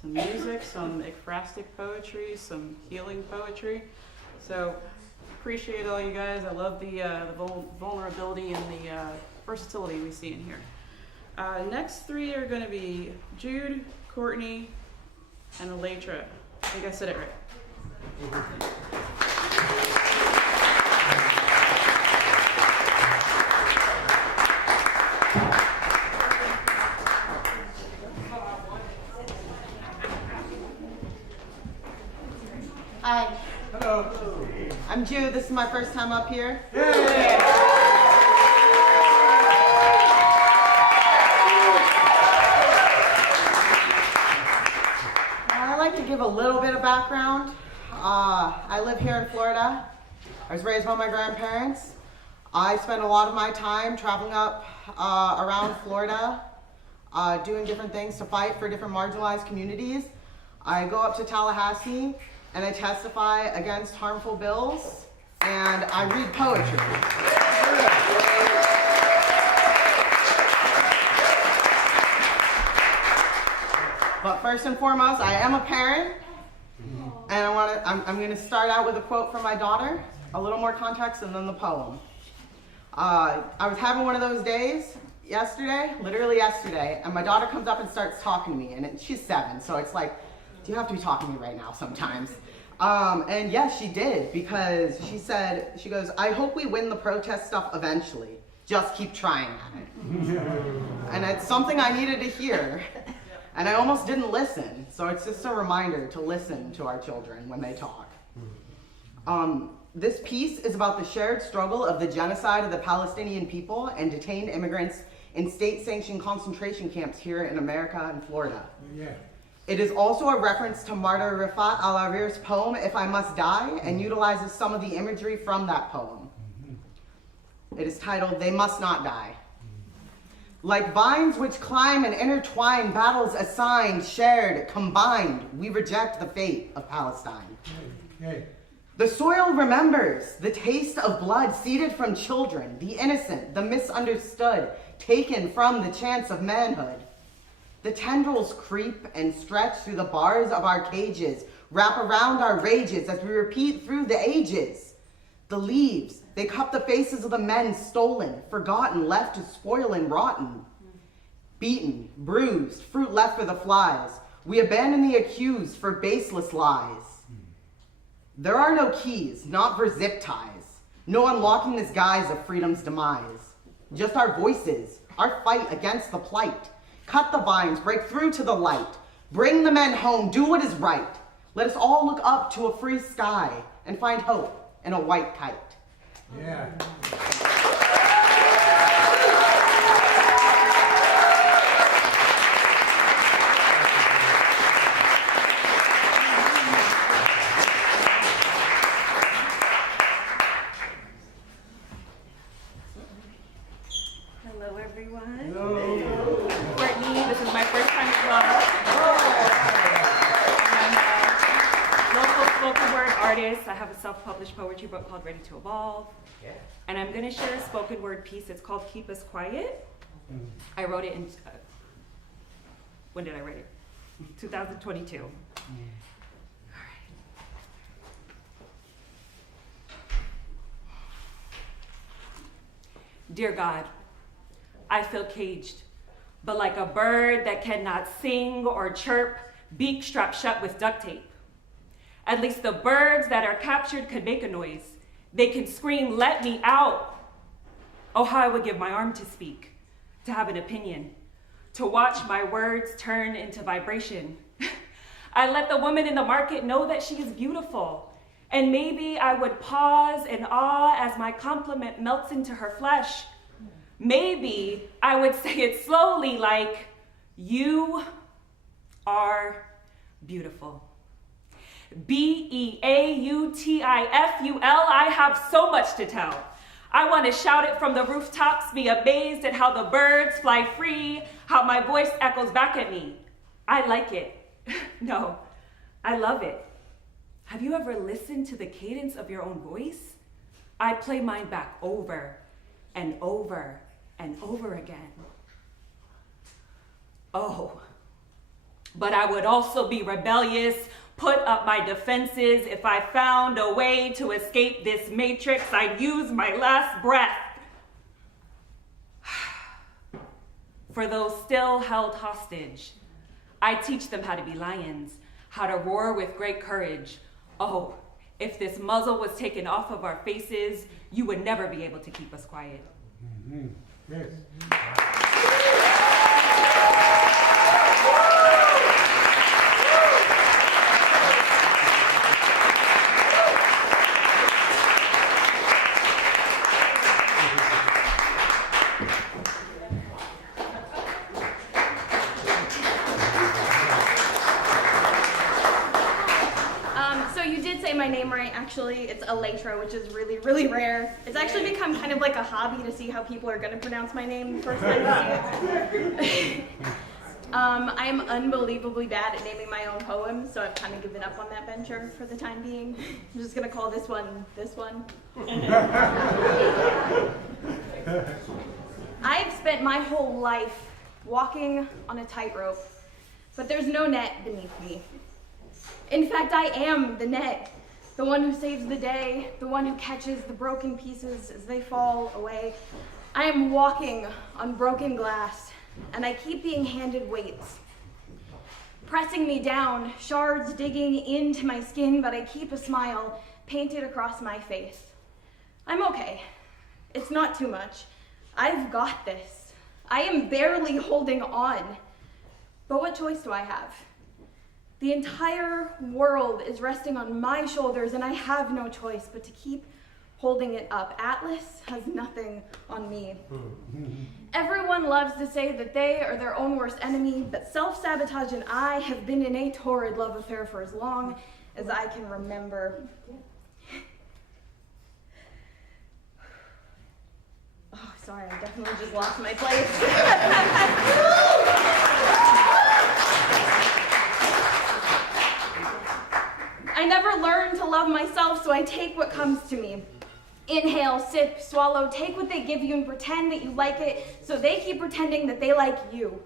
some music, some ekphrastic poetry, some healing poetry. So appreciate all you guys. I love the vulnerability and the versatility we see in here. Next 3 are going to be Jude, Courtney, and Elytra. I think I said it right. Hi, Hello. I'm Jude. This is my first time up here. I like to give a little bit of background. I live here in Florida. I was raised by my grandparents. I spend a lot of my time traveling up around Florida, doing different things to fight for different marginalized communities. I go up to Tallahassee and I testify against harmful bills, and I read poetry. But first and foremost, I am a parent, and I'm going to start out with a quote from my daughter, a little more context, and then the poem. I was having one of those days yesterday, literally yesterday, and my daughter comes up and starts talking to me, and she's 7, so it's like, do you have to be talking to me right now sometimes? And yes, she did, because she goes, I hope we win the protest stuff eventually. Just keep trying at it. And it's something I needed to hear. And I almost didn't listen. So it's just a reminder to listen to our children when they talk. This piece is about the shared struggle of the genocide of the Palestinian people and detained immigrants in state-sanctioned concentration camps here in America and Florida. Yeah. It is also a reference to Martyr Rifat al-Harir's poem, If I Must Die, and utilizes some of the imagery from that poem. It is titled, They Must Not Die. Like vines which climb and intertwine, battles assigned, shared, combined, we reject the fate of Palestine. Okay. The soil remembers the taste of blood seeded from children, the innocent, the misunderstood, taken from the chance of manhood. The tendrils creep and stretch through the bars of our cages, wrap around our rages as we repeat through the ages. The leaves, they cup the faces of the men stolen, forgotten, left to spoil and rotten. Beaten, bruised, fruit left for the flies, we abandon the accused for baseless lies. There are no keys, not for zip ties, no unlocking this guise of freedom's demise. Just our voices, our fight against the plight. Cut the vines, break through to the light. Bring the men home, do what is right. Let us all look up to a free sky and find hope in a white kite. Yeah. Hello, everyone. Hello. Brittany, this is my first time at Love. I'm a local spoken word artist. I have a self-published poetry book called Ready to Evolve. Yeah. And I'm going to share a spoken word piece. It's called Keep Us Quiet. I wrote it in, when did I write it? 2022. All right. Dear God, I feel caged, but like a bird that cannot sing or chirp, beak strapped shut with duct tape. At least the birds that are captured could make a noise. They can scream, let me out. Oh, how I would give my arm to speak, to have an opinion, to watch my words turn into vibration. I let the woman in the market know that she is beautiful. And maybe I would pause in awe as my compliment melts into her flesh. Maybe I would say it slowly like, you are beautiful. Beautiful. I have so much to tell. I want to shout it from the rooftops, be amazed at how the birds fly free, how my voice echoes back at me. I like it. No, I love it. Have you ever listened to the cadence of your own voice? I play mine back over and over and over again. Oh, but I would also be rebellious, put up my defenses. If I found a way to escape this matrix, I'd use my last breath. For those still held hostage, I teach them how to be lions, how to roar with great courage. Oh, if this muzzle was taken off of our faces, you would never be able to keep us quiet. Mm-hmm. Yes. So you did say my name right, actually. It's Elytra, which is really, really rare. It's actually become kind of like a hobby to see how people are going to pronounce my name the first time you see it. I am unbelievably bad at naming my own poems, so I've kind of given up on that venture for the time being. I'm just going to call this one, this one. I've spent my whole life walking on a tightrope, but there's no net beneath me. In fact, I am the net, the one who saves the day, the one who catches the broken pieces as they fall away. I am walking on broken glass, and I keep being handed weights, pressing me down, shards digging into my skin, but I keep a smile painted across my face. I'm okay. It's not too much. I've got this. I am barely holding on. But what choice do I have? The entire world is resting on my shoulders, and I have no choice but to keep holding it up. Atlas has nothing on me. Everyone loves to say that they are their own worst enemy, but self-sabotage and I have been in a torrid love affair for as long as I can remember. Oh, sorry, I definitely just lost my place. I never learned to love myself, so I take what comes to me. Inhale, sip, swallow, take what they give you and pretend that you like it, so they keep pretending that they like you.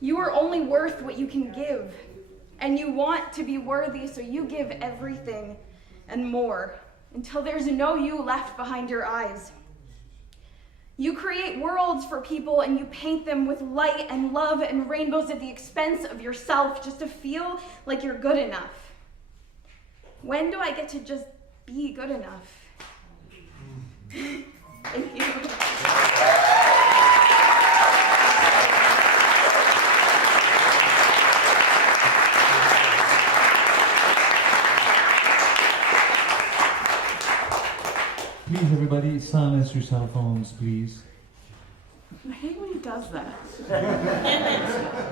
You are only worth what you can give, and you want to be worthy, so you give everything and more, until there's no you left behind your eyes. You create worlds for people and you paint them with light and love and rainbows at the expense of yourself just to feel like you're good enough. When do I get to just be good enough? Thank you. Please, everybody, silence your cell phones, please. I hate when he does that.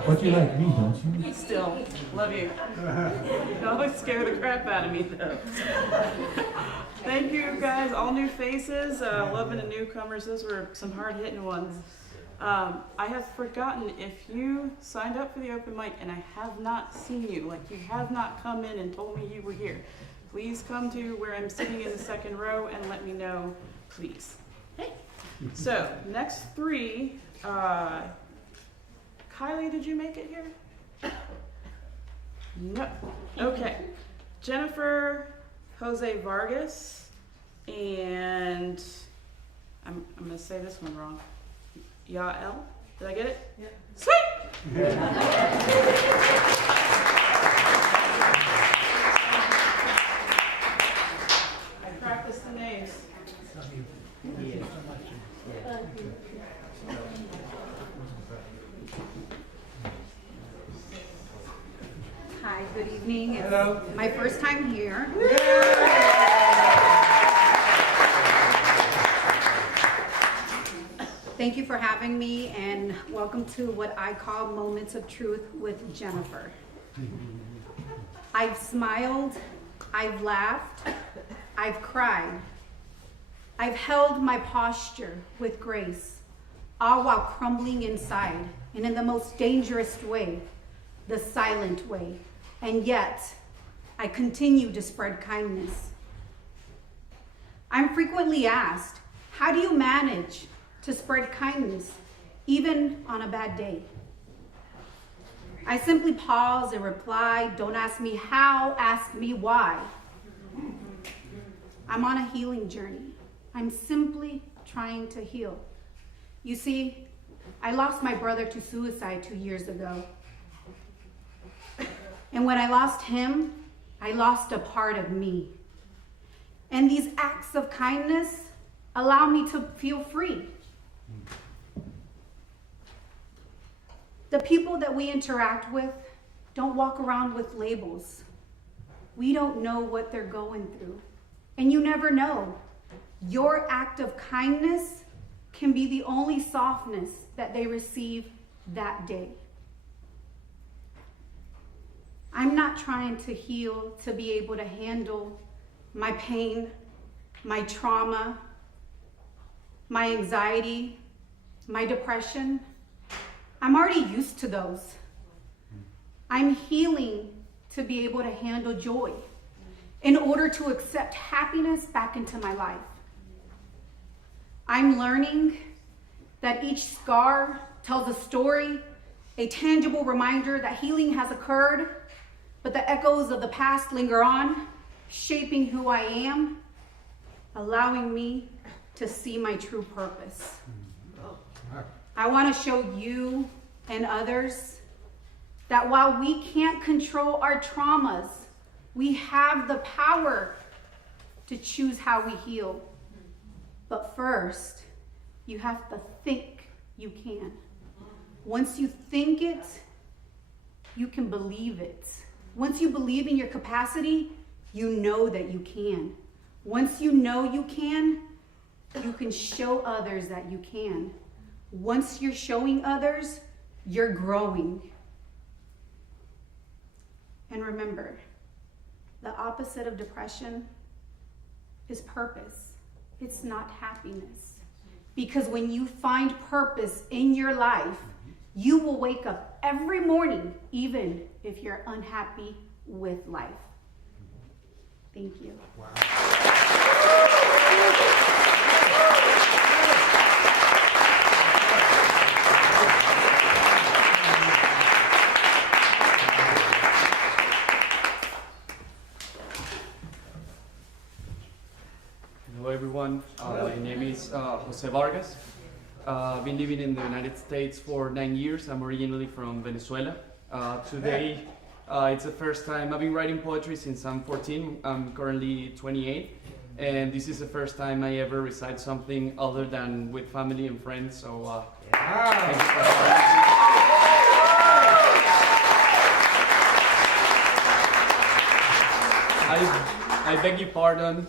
But you like me, don't you? Still, love you. You always scare the crap out of me, though. Thank you, guys. All new faces. Loving the newcomers. Those were some hard-hitting ones. I have forgotten, if you signed up for the open mic and I have not seen you, like you have not come in and told me you were here, please come to where I'm sitting in the second row and let me know, please. Hey. So, next three, Kylie, did you make it here? No. Okay. Jennifer, Jose Vargas, and I'm going to say this one wrong. Yael? Did I get it? Yeah. Sweet! I practiced the names. Hi, good evening. It's Hello. my first time here. Thank you for having me and welcome to what I call Moments of Truth with Jennifer. I've smiled, I've laughed, I've cried. I've held my posture with grace, all while crumbling inside and in the most dangerous way, the silent way. And yet, I continue to spread kindness. I'm frequently asked, how do you manage to spread kindness, even on a bad day? I simply pause and reply, don't ask me how, ask me why. I'm on a healing journey. I'm simply trying to heal. You see, I lost my brother to suicide 2 years ago. And when I lost him, I lost a part of me. And these acts of kindness allow me to feel free. The people that we interact with don't walk around with labels. We don't know what they're going through. And you never know. Your act of kindness can be the only softness that they receive that day. I'm not trying to heal to be able to handle my pain, my trauma, my anxiety, my depression. I'm already used to those. I'm healing to be able to handle joy in order to accept happiness back into my life. I'm learning that each scar tells a story, a tangible reminder that healing has occurred, but the echoes of the past linger on, shaping who I am, allowing me to see my true purpose. I want to show you and others that while we can't control our traumas, we have the power to choose how we heal. But first, you have to think you can. Once you think it, you can believe it. Once you believe in your capacity, you know that you can. Once you know you can show others that you can. Once you're showing others, you're growing. And remember, the opposite of depression is purpose. It's not happiness. Because when you find purpose in your life, you will wake up every morning, even if you're unhappy with life. Thank you. Hello everyone, my name is Jose Vargas. I've been living in the United States for 9 years. I'm originally from Venezuela. Today it's the first time I've been writing poetry since I'm 14. I'm currently 28, and this is the first time I ever recite something other than with family and friends. So thank you for having me. I beg your pardon.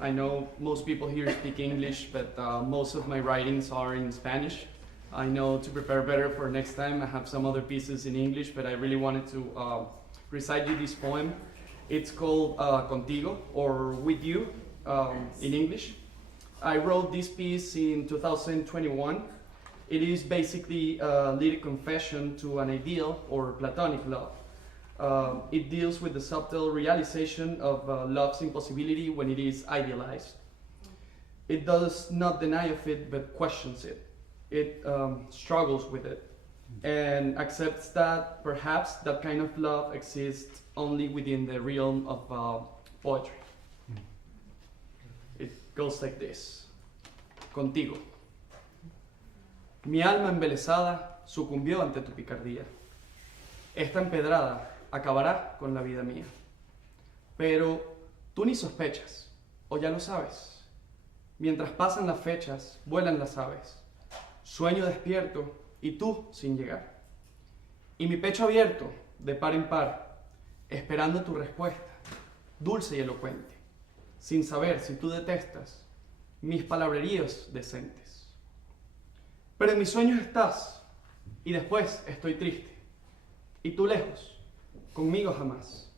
I know most people here speak English, but most of my writings are in Spanish. I know to prepare better for next time, I have some other pieces in English, but I really wanted to recite you this poem. It's called Contigo, or With You, in English. I wrote this piece in 2021. It is basically a lyric confession to an ideal or platonic love. It deals with the subtle realization of love's impossibility when it is idealized. It does not deny of it, but questions it. It struggles with it and accepts that perhaps that kind of love exists only within the realm of poetry. It goes like this. Contigo. Mi alma embelesada sucumbió ante tu picardía. Esta empedrada acabará con la vida mía. Pero tú ni sospechas, o ya lo sabes. Mientras pasan las fechas, vuelan las aves. Sueño despierto y tú sin llegar. Y mi pecho abierto, de par en par, esperando tu respuesta, dulce y elocuente, sin saber si tú detestas mis palabreríos decentes. Pero en mis sueños estás, y después estoy triste, y tú lejos, conmigo jamás.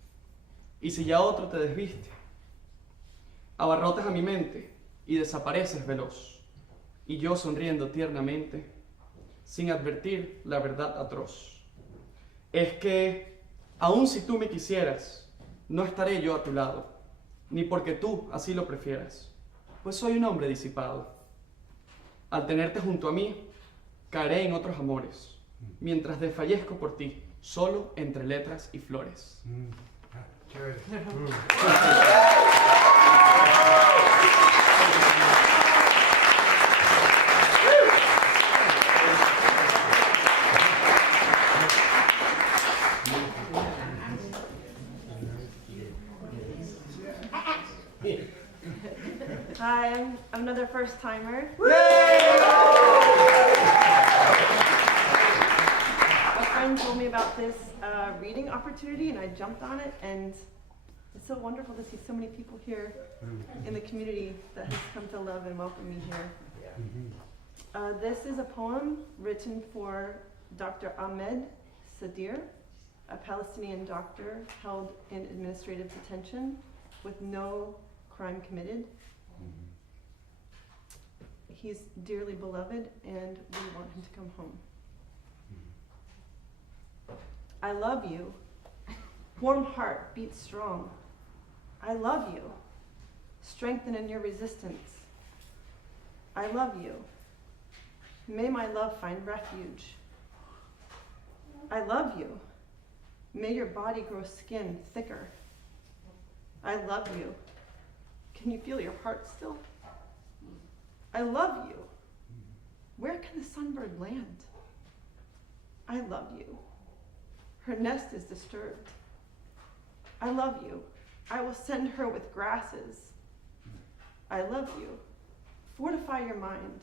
Y si ya otro te desviste, abarrotas a mi mente y desapareces veloz, y yo sonriendo tiernamente, sin advertir la verdad atroz. Es que, aun si tú me quisieras, no estaré yo a tu lado, ni porque tú así lo prefieras, pues soy un hombre disipado. Al tenerte junto a mí, caeré en otros amores, mientras desfallezco por ti, solo entre letras y flores. Hi, I'm another first timer. A friend told me about this reading opportunity and I jumped on it, and it's so wonderful to see so many people here in the community that has come to love and welcome me here. This is a poem written for Dr. Ahmed Sadir, a Palestinian doctor held in administrative detention with no crime committed. He's dearly beloved and we want him to come home. I love you. Warm heart beats strong. I love you. Strengthen in your resistance. I love you. May my love find refuge. I love you. May your body grow skin thicker. I love you. Can you feel your heart still? I love you. Where can the sunbird land? I love you. Her nest is disturbed. I love you. I will send her with grasses. I love you. Fortify your mind.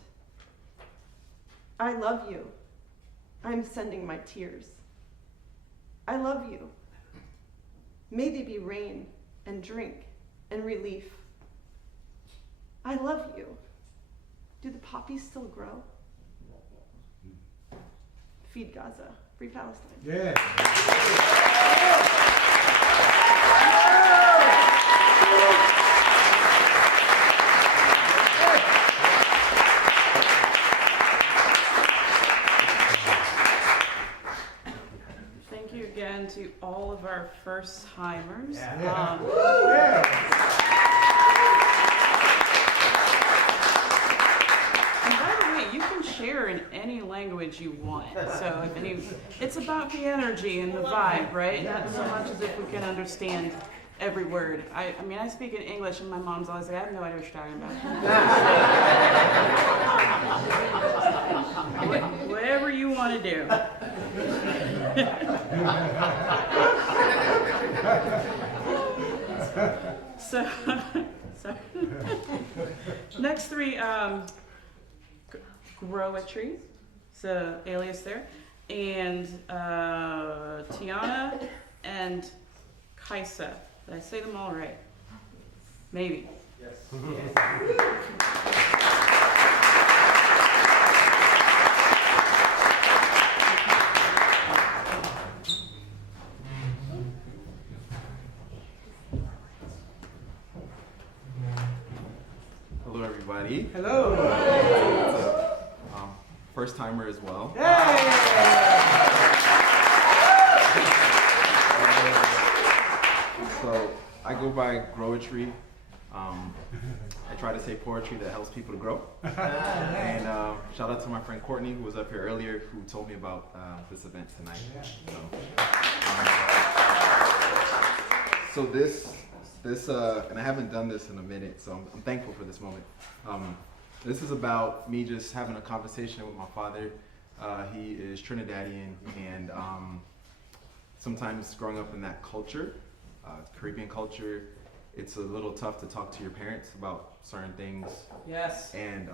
I love you. I'm sending my tears. I love you. May they be rain and drink and relief. I love you. Do the poppies still grow? Feed Gaza. Free Palestine. Yeah. Thank you again to all of our first timers. And by the way, you can share in any language you want. So it's about the energy and the vibe, right? Not so much as if we can understand every word. I mean, I speak in English, and my mom's always like, I have no idea what you're talking about. Whatever you want to do. So next three, Groetry, so alias there, and Tiana and Kaisa. Did I say them all right? Maybe. Yes. Hello, everybody. Hello. First timer as well. So I go by Groetry. I try to say poetry that helps people to grow. And shout out to my friend Courtney, who was up here earlier, who told me about this event tonight. So this, and I haven't done this in a minute, so I'm thankful for this moment. This is about me just having a conversation with my father. He is Trinidadian, and sometimes growing up in that culture, Caribbean culture, it's a little tough to talk to your parents about certain things. Yes. And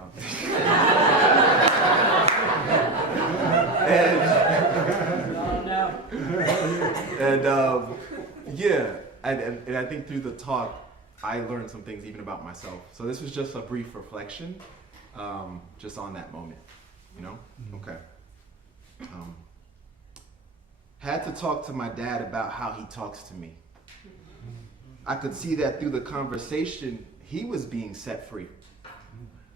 yeah, and I think through the talk, I learned some things even about myself. So this was just a brief reflection, just on that moment, you know? Okay. Had to talk to my dad about how he talks to me. I could see that through the conversation, he was being set free.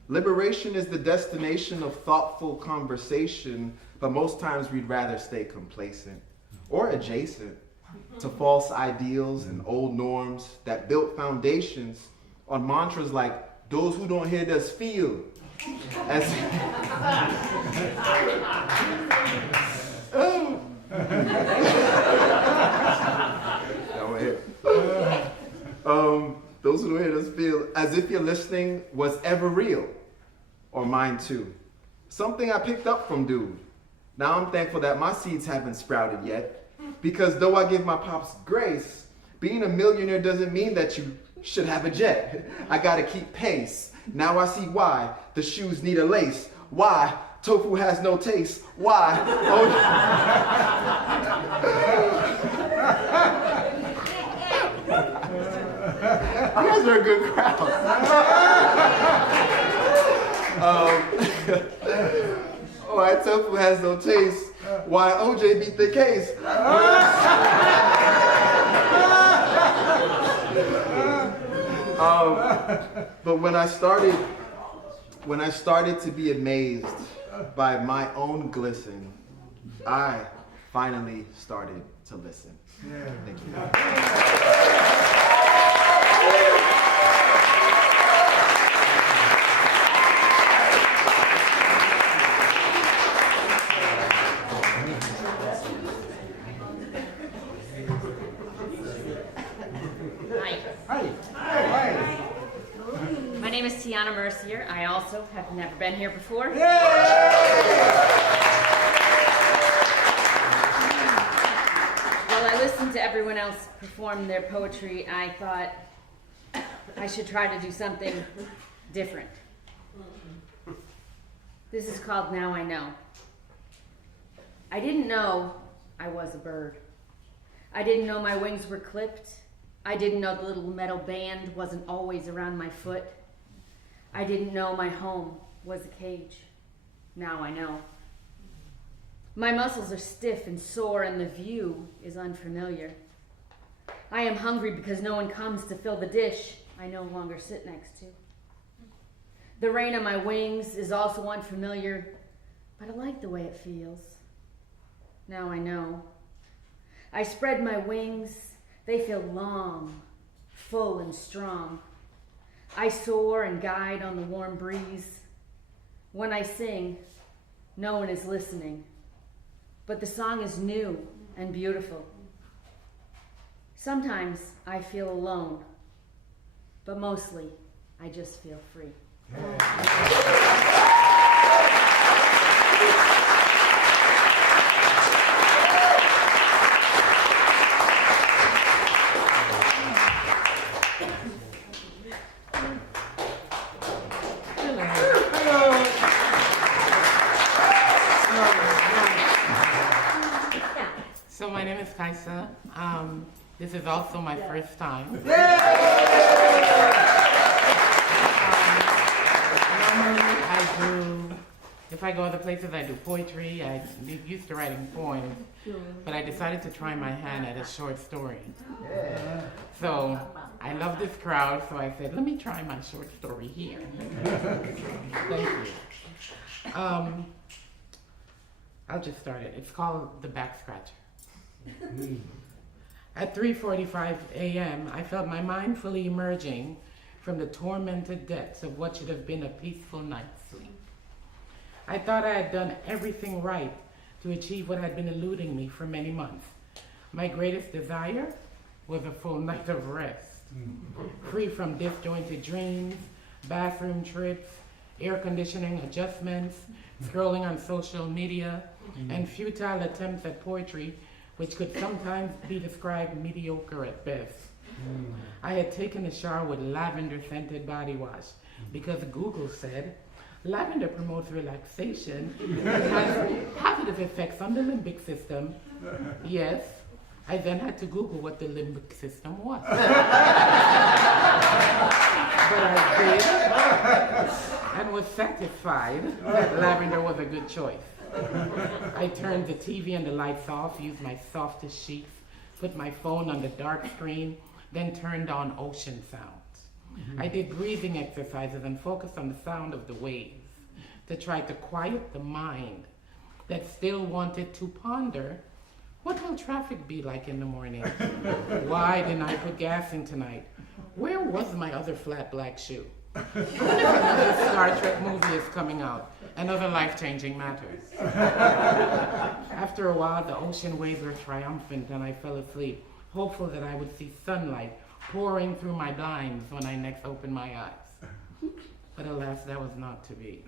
Liberation is the destination of thoughtful conversation, but most times we'd rather stay complacent or adjacent to false ideals and old norms that built foundations on mantras like, those who don't hear us feel. As those who don't hear us feel, as if your listening was ever real, or mine too. Something I picked up from dude. Now I'm thankful that my seeds haven't sprouted yet, because though I give my pops grace, being a millionaire doesn't mean that you should have a jet. I gotta keep pace. Now I see why the shoes need a lace. Why tofu has no taste. Why? You guys are a good crowd. Why tofu has no taste. Why OJ beat the case. But when I started to be amazed by my own glisten, I finally started to listen. Thank you. My name is Tiana Mercier. I also have never been here before. While I listened to everyone else perform their poetry, I thought I should try to do something different. This is called Now I Know. I didn't know I was a bird. I didn't know my wings were clipped. I didn't know the little metal band wasn't always around my foot. I didn't know my home was a cage. Now I know. My muscles are stiff and sore, and the view is unfamiliar. I am hungry because no one comes to fill the dish I no longer sit next to. The rain on my wings is also unfamiliar, but I like the way it feels. Now I know. I spread my wings. They feel long, full, and strong. I soar and guide on the warm breeze. When I sing, no one is listening, but the song is new and beautiful. Sometimes I feel alone, but mostly I just feel free. So my name is Kaisa. This is also my first time. Normally I do, if I go other places, I do poetry. I'm used to writing poems, but I decided to try my hand at a short story. So I love this crowd, so I said, let me try my short story here. Thank you. I'll just start it. It's called The Back Scratcher. At 3:45 a.m., I felt my mind fully emerging from the tormented depths of what should have been a peaceful night's sleep. I thought I had done everything right to achieve what had been eluding me for many months. My greatest desire was a full night of rest, free from disjointed dreams, bathroom trips, air conditioning adjustments, scrolling on social media, and futile attempts at poetry, which could sometimes be described mediocre at best. I had taken a shower with lavender-scented body wash because Google said lavender promotes relaxation and has positive effects on the limbic system. Yes, I then had to Google what the limbic system was. But I did and was satisfied that lavender was a good choice. I turned the TV and the lights off, used my softest sheets, put my phone on the dark screen, then turned on ocean sounds. I did breathing exercises and focused on the sound of the waves to try to quiet the mind that still wanted to ponder, what will traffic be like in the morning? Why didn't I put gas in tonight? Where was my other flat black shoe? Another Star Trek movie is coming out, and other life-changing matters. After a while, the ocean waves were triumphant, and I fell asleep, hopeful that I would see sunlight pouring through my blinds when I next opened my eyes. But alas, that was not to be.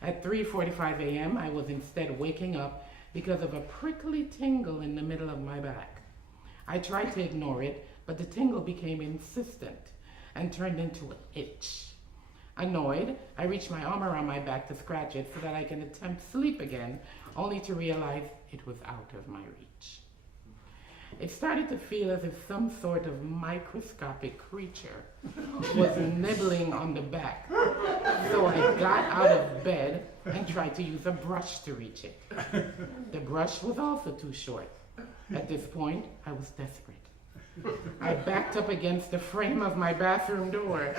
At 3:45 a.m., I was instead waking up because of a prickly tingle in the middle of my back. I tried to ignore it, but the tingle became insistent and turned into an itch. Annoyed, I reached my arm around my back to scratch it so that I can attempt sleep again, only to realize it was out of my reach. It started to feel as if some sort of microscopic creature was nibbling on the back. So I got out of bed and tried to use a brush to reach it. The brush was also too short. At this point, I was desperate. I backed up against the frame of my bathroom door and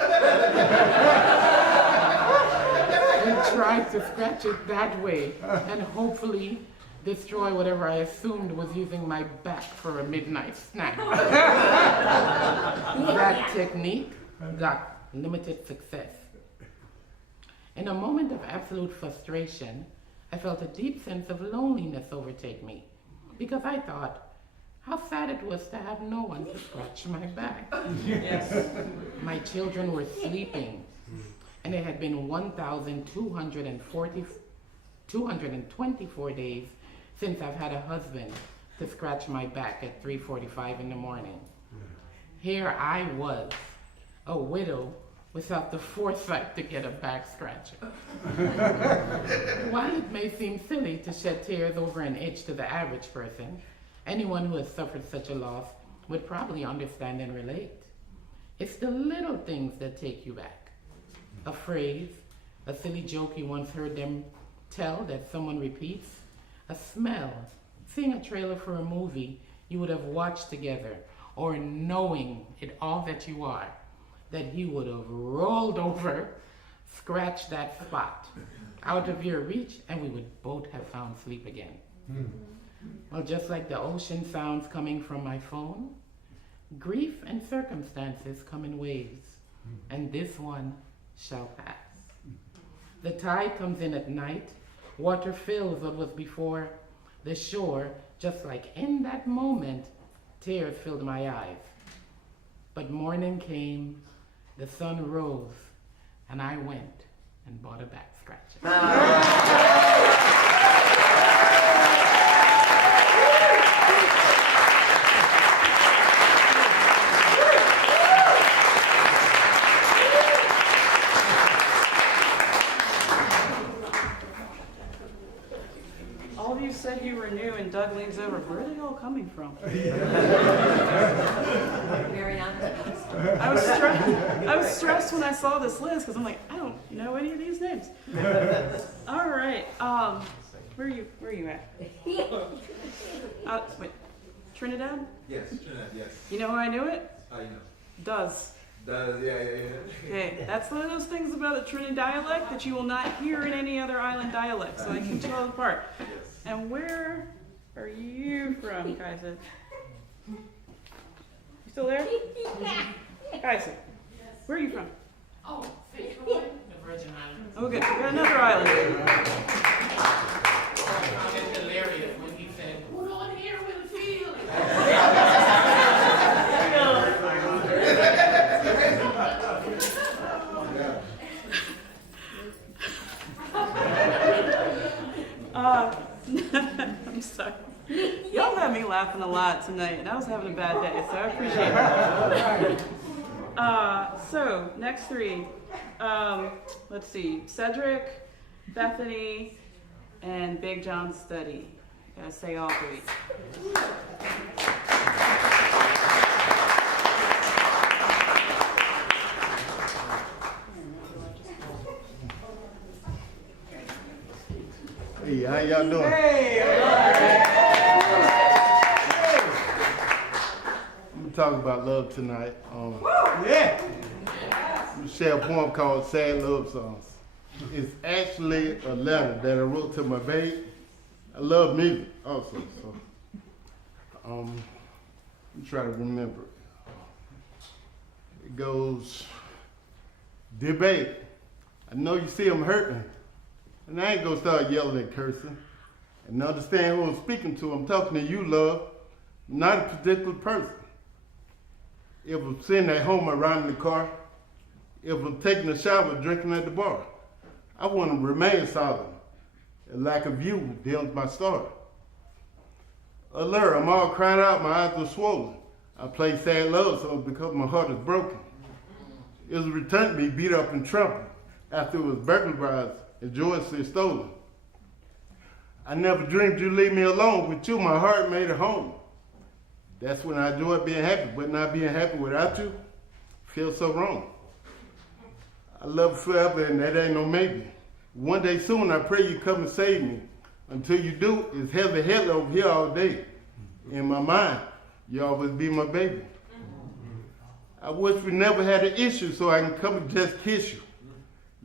tried to scratch it that way and hopefully destroy whatever I assumed was using my back for a midnight snack. That technique got limited success. In a moment of absolute frustration, I felt a deep sense of loneliness overtake me because I thought how sad it was to have no one to scratch my back. Yes. My children were sleeping, and it had been 224 days since I've had a husband to scratch my back at 3:45 in the morning. Here I was, a widow without the foresight to get a back scratcher. While it may seem silly to shed tears over an itch to the average person, anyone who has suffered such a loss would probably understand and relate. It's the little things that take you back. a phrase, a silly joke you once heard them tell that someone repeats, a smell, seeing a trailer for a movie you would have watched together, or knowing it all that you are, that he would have rolled over, scratched that spot out of your reach, and we would both have found sleep again. Well, just like the ocean sounds coming from my phone, grief and circumstances come in waves, and this one shall pass. The tide comes in at night, water fills what was before the shore, just like in that moment, tears filled my eyes. But morning came, the sun rose, and I went and bought a back scratcher. All of you said you were new, and Doug leans over. Where are they all coming from? I was stressed when I saw this list because I'm like, I don't know any of these names. All right. Where are you at? Wait, Trinidad? Yes, Trinidad, yes. You know how I knew it? How you know? Does. Does, yeah. Okay, that's one of those things about a Trinidad dialect that you will not hear in any other island dialect, so I can tell it apart. Yes. And where are you from, Kaisa? You still there? Kaisa, where are you from? Oh, Fitzroy, the Virgin Islands. Okay, we got another island. I found it hilarious when he said, "Put on here with a field." I'm sorry. Y'all had me laughing a lot tonight, and I was having a bad day, so I appreciate it. So, next three. Let's see. Cedric, Bethany, and Big John Study. Gotta say all three. Hey, how y'all doing? Hey, I'm gonna talk about love tonight. yeah. I'm gonna share a poem called Sad Love Songs. It's actually a letter that I wrote to my babe. I love music also, so let me try to remember it. It goes, "Dear babe, I know you see I'm hurting, and I ain't gonna start yelling and cursing. And understand who I'm speaking to. I'm talking to you, love, not a particular person. If I'm sitting at home or riding in the car, if I'm taking a shower, drinking at the bar, I want to remain silent. A lack of you deals my story. Alert, I'm all crying out, my eyes are swollen. I play sad love songs because my heart is broken. It was returned to me beat up and trampled after it was burglarized and joyously stolen. I never dreamed you'd leave me alone. With you, my heart made a home. That's when I enjoy being happy, but not being happy without you feels so wrong. I love you forever, and that ain't no maybe. One day soon, I pray you come and save me. Until you do, it's heavy hell over here all day. In my mind, you always be my baby. I wish we never had an issue so I can come and just kiss you.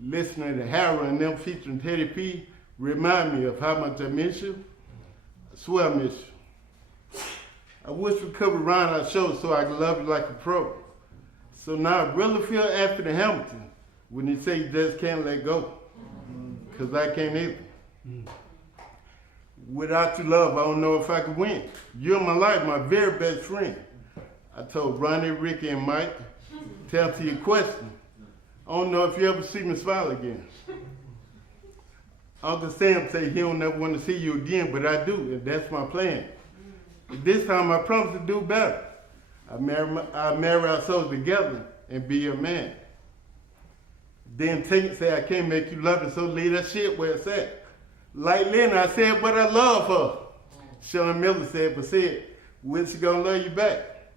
Listening to Harold and them featuring Teddy P remind me of how much I miss you. I swear I miss you. I wish we could around our show so I could love you like a pro. So now I really feel Anthony Hamilton when he say you just can't let go. Cause I can't either. Without your love, I don't know if I could win. You're my life, my very best friend. I told Ronnie, Ricky, and Mike, to answer your question, I don't know if you ever see me smile again. Uncle Sam say he don't ever want to see you again, but I do, and that's my plan. This time I promise to do better. I marry ourselves together and be your man. Then Tate say I can't make you love it, so leave that shit where it's at. Like Lynn, I said, but I love her. Sean Miller said, but said, when she gonna love you back?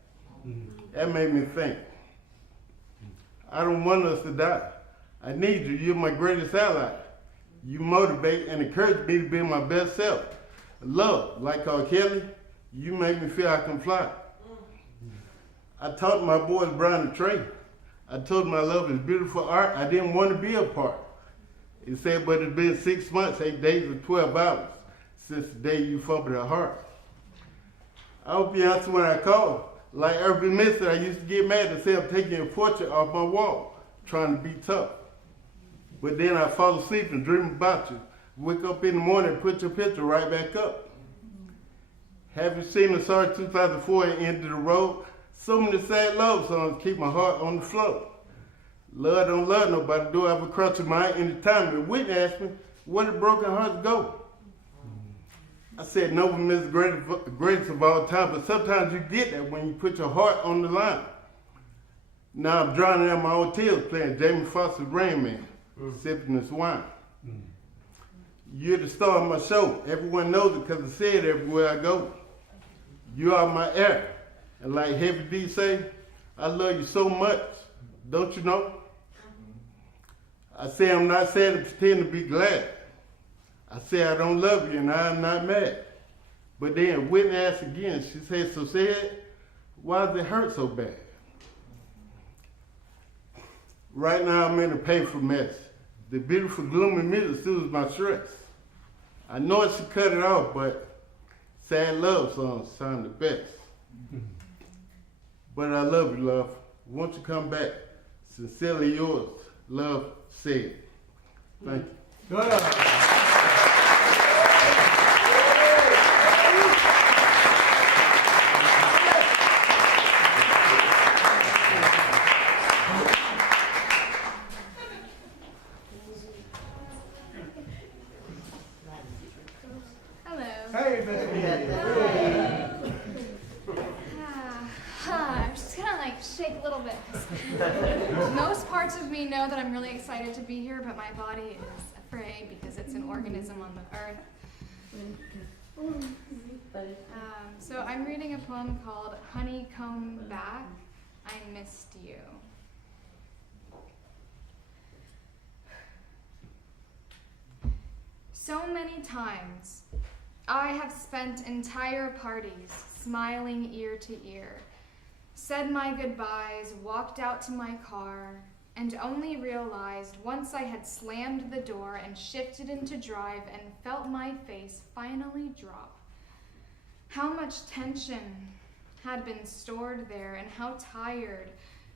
That made me think. I don't want us to die. I need you. You're my greatest ally. You motivate and encourage me to be my best self. Love, like R. Kelly, you make me feel I can fly. I taught my boys Brown and Trey. I told them I love is beautiful art. I didn't want to be a part. He said, but it's been 6 months, 8 days, and 12 hours since the day you fumbled her heart. I hope you answer when I call. Like every mister, I used to get mad and say I'm taking your portrait off my wall, trying to be tough. But then I fall asleep and dream about you. Wake up in the morning and put your picture right back up. Have you seen the Sorry 2004 and End of the Road? So many sad love songs keep my heart on the floor. Love don't love nobody, do I have a crutch of mine anytime. And Whitney asked me, where did broken hearts go? I said, no one is the greatest of all time, but sometimes you get that when you put your heart on the line. Now I'm drowning out my own tears playing Jamie Foxx's Rain Man, sipping this wine. You're the star of my show. Everyone knows it because I say it everywhere I go. You are my air. And like Heavy D say, I love you so much. Don't you know? I say I'm not sad to pretend to be glad. I say I don't love you and I'm not mad. But then Whitney asked again, she said, so sad, why does it hurt so bad? Right now I'm in a painful mess. The beautiful gloomy music soothes my stress. I know I should cut it off, but sad love songs sound the best. But I love you, love. Won't you come back? Sincerely yours, Love Said. Thank you. Good. Hey, I'm just gonna shake a little bit. Most parts of me know that I'm really excited to be here, but my body is afraid because it's an organism on the earth. So I'm reading a poem called Honeycomb Back, I Missed You. So many times I have spent entire parties smiling ear to ear, said my goodbyes, walked out to my car, and only realized once I had slammed the door and shifted into drive and felt my face finally drop, how much tension had been stored there and how tired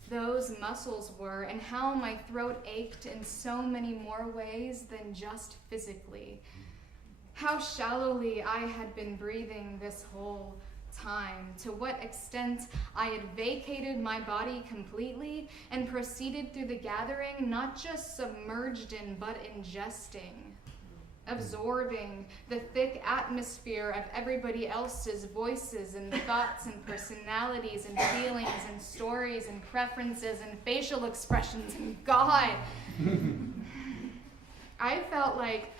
those muscles were and how my throat ached in so many more ways than just physically. How shallowly I had been breathing this whole time, to what extent I had vacated my body completely and proceeded through the gathering, not just submerged in, but ingesting, absorbing the thick atmosphere of everybody else's voices and thoughts and personalities and feelings and stories and preferences and facial expressions. And God, I felt like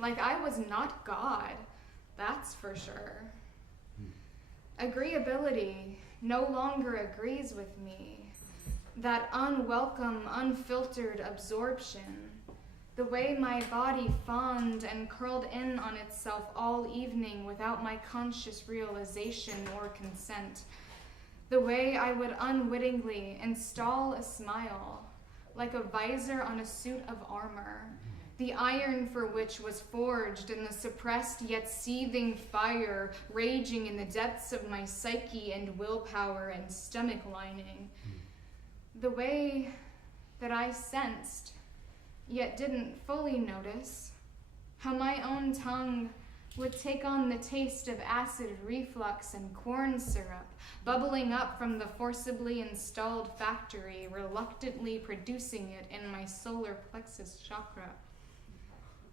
I was not God, that's for sure. Agreeability no longer agrees with me. That unwelcome, unfiltered absorption, the way my body fawned and curled in on itself all evening without my conscious realization or consent, the way I would unwittingly install a smile, like a visor on a suit of armor, the iron for which was forged in the suppressed yet seething fire raging in the depths of my psyche and willpower and stomach lining. The way that I sensed, yet didn't fully notice, how my own tongue would take on the taste of acid reflux and corn syrup, bubbling up from the forcibly installed factory, reluctantly producing it in my solar plexus chakra.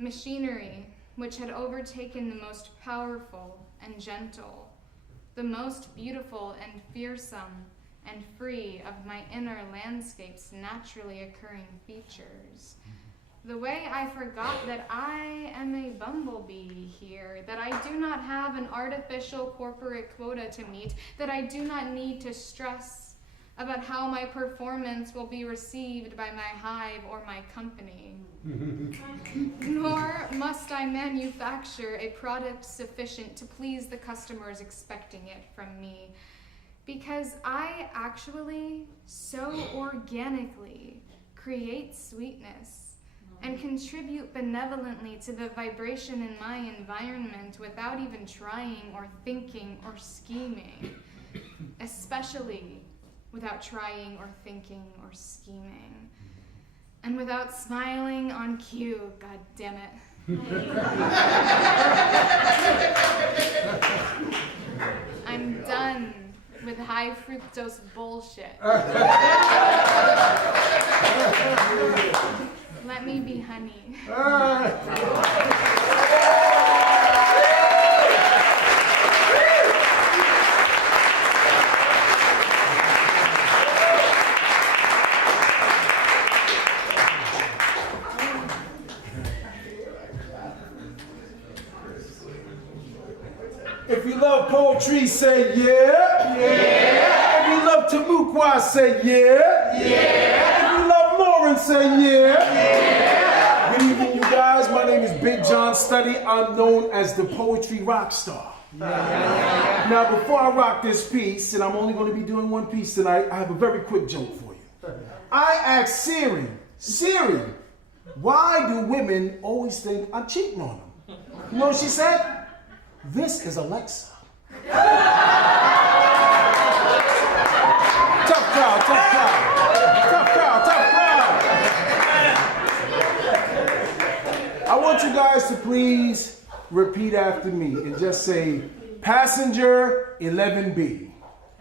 Machinery which had overtaken the most powerful and gentle, the most beautiful and fearsome and free of my inner landscape's naturally occurring features. The way I forgot that I am a bumblebee here, that I do not have an artificial corporate quota to meet, that I do not need to stress about how my performance will be received by my hive or my company. Nor must I manufacture a product sufficient to please the customers expecting it from me, because I actually so organically create sweetness and contribute benevolently to the vibration in my environment without even trying or thinking or scheming, especially without trying or thinking or scheming, and without smiling on cue, god damn it. I'm done with high fructose bullshit. Let me be honey. If you love poetry, say yeah. Yeah. If you love Tamukwa, say yeah. Yeah. If you love Lauren, say yeah. Yeah. Good evening, you guys. My name is Big John Study. I'm known as the poetry rock star. Now, before I rock this piece, and I'm only going to be doing one piece tonight, I have a very quick joke for you. I asked Siri, why do women always think I'm cheating on them? You know what she said? This is Alexa. Tough crowd. I want you guys to please repeat after me and just say, passenger 11B.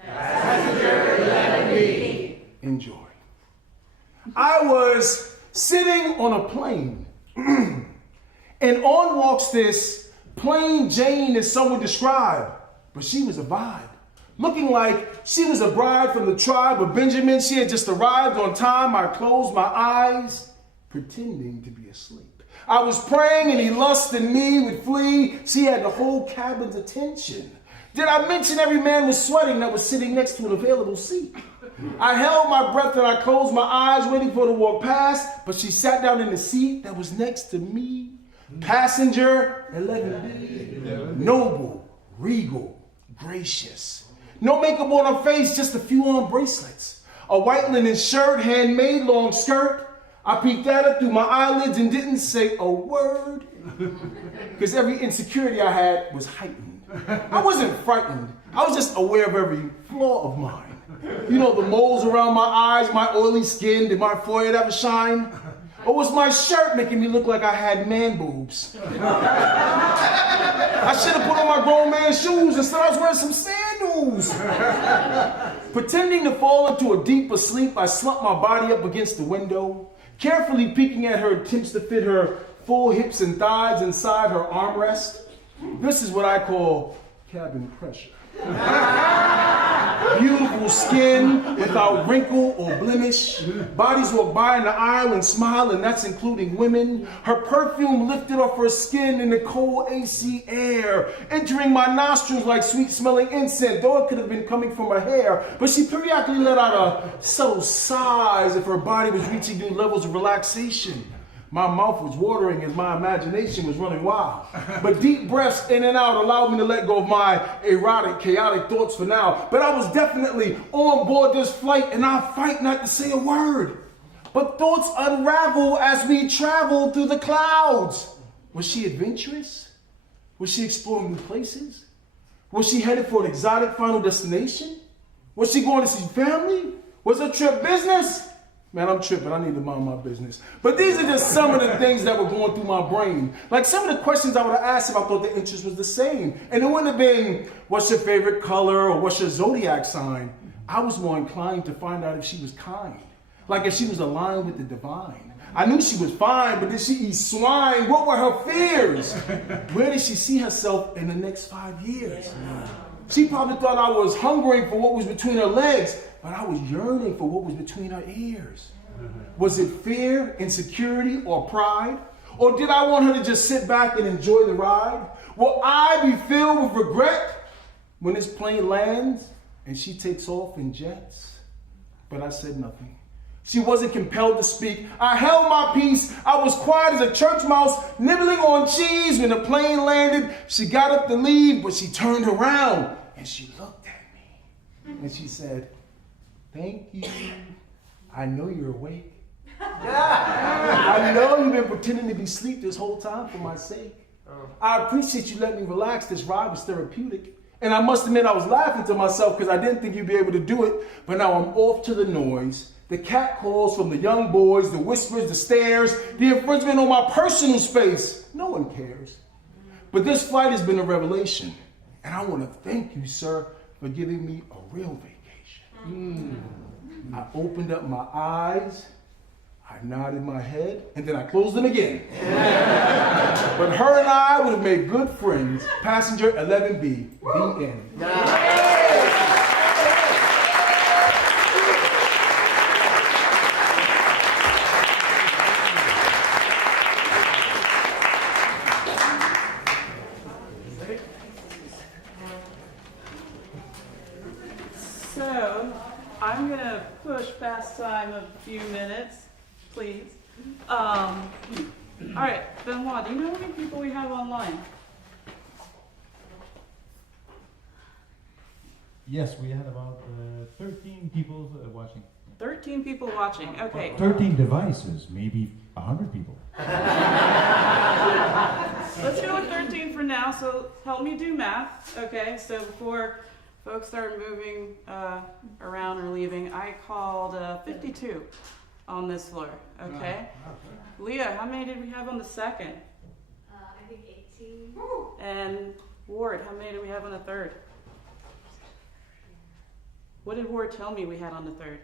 Passenger 11B. Enjoy. I was sitting on a plane and on walks this plain Jane, as some would describe, but she was a vibe. Looking like she was a bride from the tribe of Benjamin. She had just arrived on time. I closed my eyes, pretending to be asleep. I was praying and he lusted me would flee. She had the whole cabin's attention. Did I mention every man was sweating that was sitting next to an available seat? I held my breath and I closed my eyes, waiting for her to walk past, but she sat down in the seat that was next to me. Passenger 11B. Noble, regal, gracious. No makeup on her face, just a few on bracelets. A white linen shirt, handmade, long skirt. I peeked at her through my eyelids and didn't say a word, because every insecurity I had was heightened. I wasn't frightened. I was just aware of every flaw of mine. You know, the moles around my eyes, my oily skin, did my forehead ever shine? Or was my shirt making me look like I had man boobs? I should have put on my grown man shoes. Instead, I was wearing some sandals. Pretending to fall into a deeper sleep, I slumped my body up against the window, carefully peeking at her attempts to fit her full hips and thighs inside her armrest. This is what I call cabin pressure. Beautiful skin without wrinkle or blemish. Bodies walk by in the aisle and smile, and that's including women. Her perfume lifted off her skin in the cold AC air, entering my nostrils like sweet-smelling incense, though it could have been coming from her hair. But she periodically let out a subtle sigh as if her body was reaching new levels of relaxation. My mouth was watering as my imagination was running wild. But deep breaths in and out allowed me to let go of my erotic, chaotic thoughts for now. But I was definitely on board this flight, and I fight not to say a word. But thoughts unravel as we travel through the clouds. Was she adventurous? Was she exploring new places? Was she headed for an exotic final destination? Was she going to see family? Was her trip business? Man, I'm tripping. I need to mind my business. But these are just some of the things that were going through my brain. Like some of the questions I would have asked if I thought the interest was the same. And it wouldn't have been, what's your favorite color or what's your zodiac sign? I was more inclined to find out if she was kind. Like if she was aligned with the divine. I knew she was fine, but did she eat swine? What were her fears? Where did she see herself in the next 5 years? She probably thought I was hungering for what was between her legs, but I was yearning for what was between her ears. Was it fear, insecurity, or pride? Or did I want her to just sit back and enjoy the ride? Will I be filled with regret when this plane lands and she takes off in jets? but I said nothing. She wasn't compelled to speak. I held my peace. I was quiet as a church mouse nibbling on cheese when the plane landed. She got up to leave, but she turned around and she looked at me. And she said, "Thank you. I know you're awake. I know you've been pretending to be asleep this whole time for my sake. I appreciate you letting me relax. This ride was therapeutic. And I must admit I was laughing to myself because I didn't think you'd be able to do it. But now I'm off to the noise. The cat calls from the young boys, the whispers, the stares, the infringement on my personal space. No one cares. But this flight has been a revelation. And I want to thank you, sir, for giving me a real vacation. I opened up my eyes, I nodded my head, and then I closed them again. But her and I would have made good friends. Passenger 11B, the end. So, I'm gonna push past time a few minutes, please. All right, Benoit, do you know how many people we have online? Yes, we had about 13 people watching. 13 people watching, okay. 13 devices, maybe 100 people. Let's go with 13 for now, so help me do math, okay? So before folks start moving around or leaving, I called 52 on this floor, okay? Leah, how many did we have on the second? I think 18. And Ward, how many did we have on the third? What did Ward tell me we had on the third?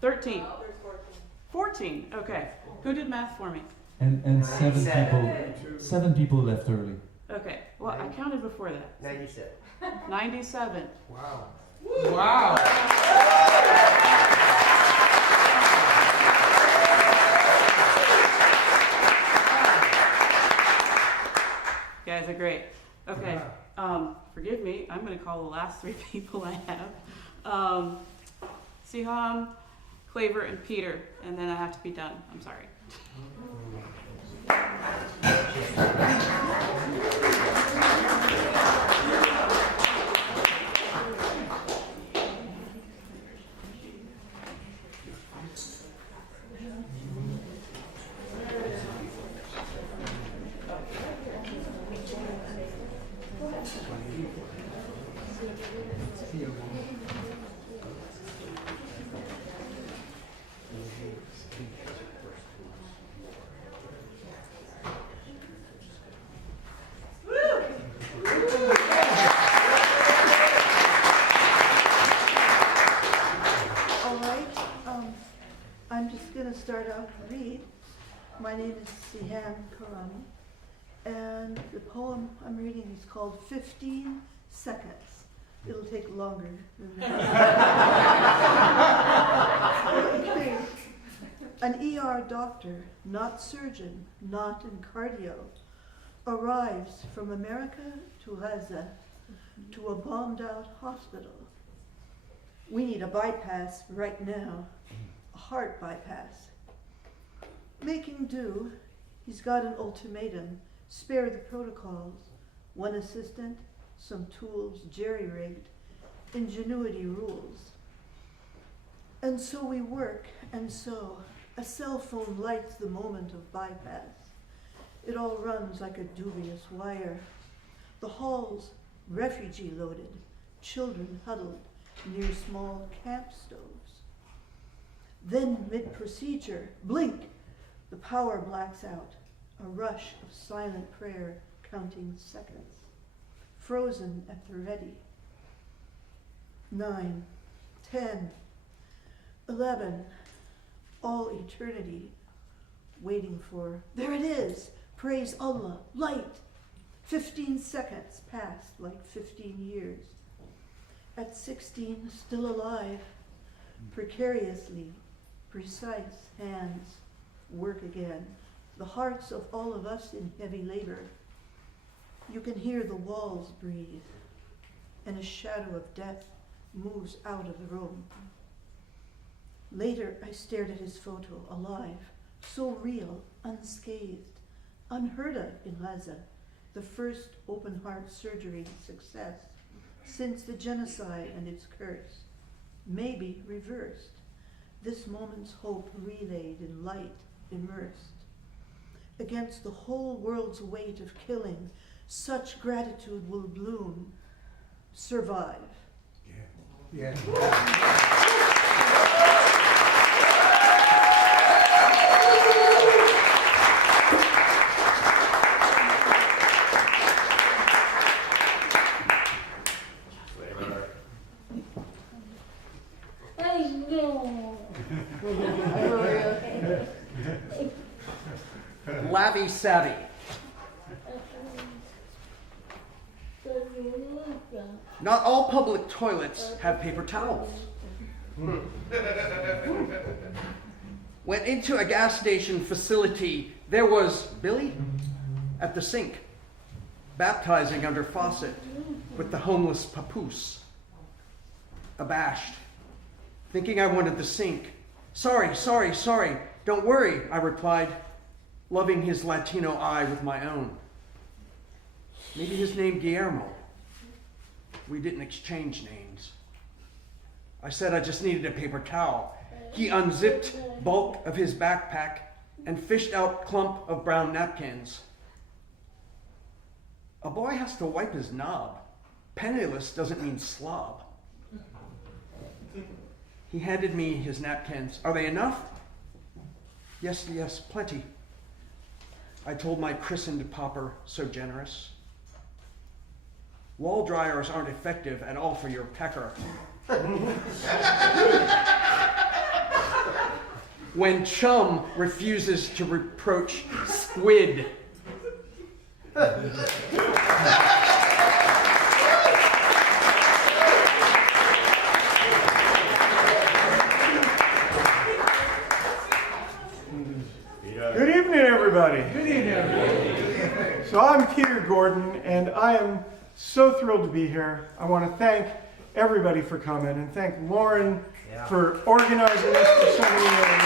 13. 14, okay. Who did math for me? And seven people left early. Okay, well, I counted before that. 97. 97. Wow. Wow. You guys are great. Okay, forgive me, I'm gonna call the last three people I have. Siham, Claver, and Peter, and then I have to be done. I'm sorry. I'm just going to start out to read. My name is Sihan Karami, and the poem I'm reading is called 15 Seconds. It'll take longer than that. Okay. An ER doctor, not surgeon, not in cardio, arrives from America to Gaza to a bombed out hospital. We need a bypass right now. Heart bypass. Making do, he's got an ultimatum. Spare the protocols. One assistant, some tools jerry-rigged. Ingenuity rules. And so we work, and so a cell phone lights the moment of bypass. It all runs like a dubious wire. The halls refugee loaded, children huddled near small camp stoves. Then mid-procedure, blink, the power blacks out, a rush of silent prayer counting seconds, frozen at the ready. 9, 10, 11, all eternity, waiting for, there it is, praise Allah, light. 15 seconds passed like 15 years. At 16, still alive, precariously, precise hands work again, the hearts of all of us in heavy labor. You can hear the walls breathe, and a shadow of death moves out of the room. Later, I stared at his photo, alive, so real, unscathed, unheard of in Gaza, the first open-heart surgery success since the genocide and its curse, maybe reversed. This moment's hope relayed in light, immersed. Against the whole world's weight of killing, such gratitude will bloom, survive. Yeah. Lavvy savvy. Not all public toilets have paper towels. Went into a gas station facility. There was Billy at the sink, baptizing under faucet with the homeless papoose. Abashed, thinking I wanted the sink. Sorry. Don't worry, I replied, loving his Latino eye with my own. Maybe his name Guillermo. We didn't exchange names. I said I just needed a paper towel. He unzipped bulk of his backpack and fished out clump of brown napkins. A boy has to wipe his knob. Penniless doesn't mean slob. He handed me his napkins. Are they enough? Yes, plenty. I told my christened pauper, so generous. Wall dryers aren't effective at all for your pecker. When chum refuses to reproach squid. Good evening, everybody. Good evening, everybody. So I'm Peter Gordon, and I am so thrilled to be here. I want to thank everybody for coming, and thank Lauren for organizing this for so many years.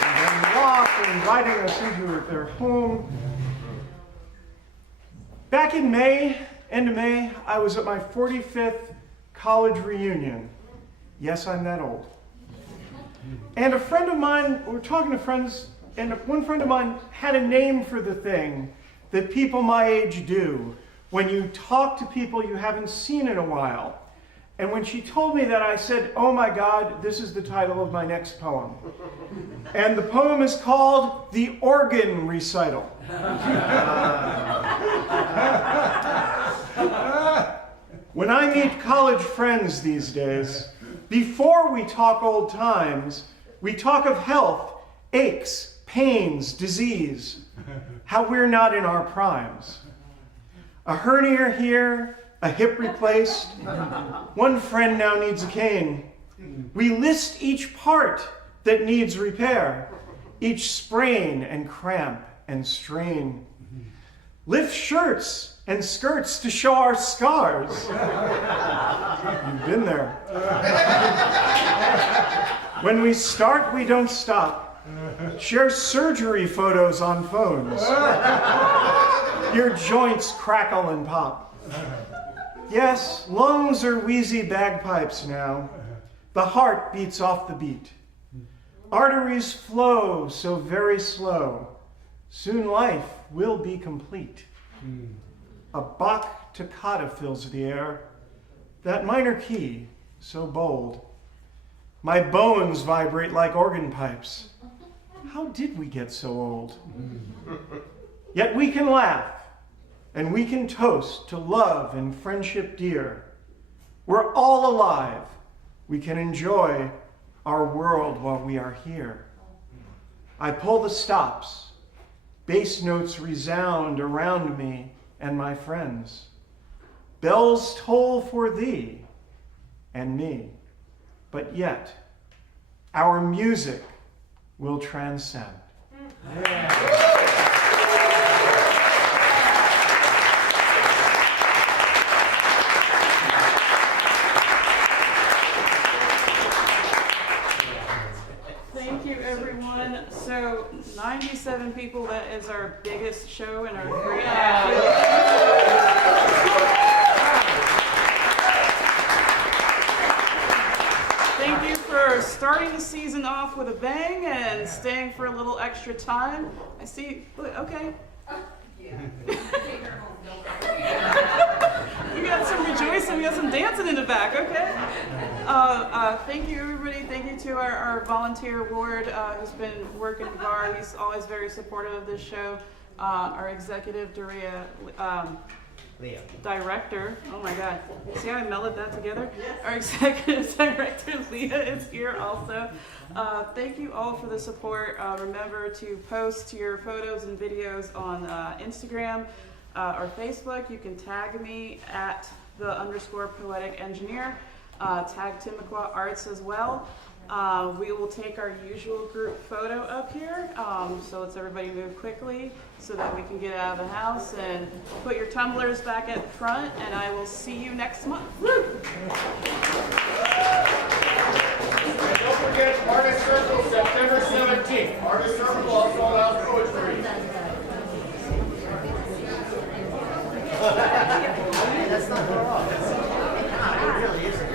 And then Ross for inviting us into their home. Back in May, end of May, I was at my 45th college reunion. Yes, I'm that old. And a friend of mine, we were talking to friends, and one friend of mine had a name for the thing that people my age do when you talk to people you haven't seen in a while. And when she told me that, I said, oh my God, this is the title of my next poem. And the poem is called The Organ Recital. When I meet college friends these days, before we talk old times, we talk of health, aches, pains, disease, how we're not in our primes. A hernia here, a hip replaced. One friend now needs a cane. We list each part that needs repair, each sprain and cramp and strain. Lift shirts and skirts to show our scars. You've been there. When we start, we don't stop. Share surgery photos on phones. Your joints crackle and pop. Yes, lungs are wheezy bagpipes now. The heart beats off the beat. Arteries flow so very slow. Soon life will be complete. A Bach toccata fills the air. That minor key, so bold. My bones vibrate like organ pipes. How did we get so old? Yet we can laugh, and we can toast to love and friendship dear. We're all alive. We can enjoy our world while we are here. I pull the stops. Bass notes resound around me and my friends. Bells toll for thee and me. But yet, our music will transcend. 57 people. That is our biggest show in our 3.5 years. Thank you for starting the season off with a bang and staying for a little extra time. I see, okay. We got some rejoicing, we got some dancing in the back, okay? Thank you, everybody. Thank you to our volunteer ward who's been working hard. He's always very supportive of this show. Our executive director, oh my God, see how I melded that together? Our executive director, Leah, is here also. Thank you all for the support. Remember to post your photos and videos on Instagram or Facebook. You can tag me at @the_poetic engineer. Tag Timucua Arts as well. We will take our usual group photo up here. So let's everybody move quickly so that we can get out of the house, and put your tumblers back at the front, and I will see you next month. Woo! And don't forget Artist Circle, September 17th. Artist Circle also allows poetry. That's not far off. It really isn't.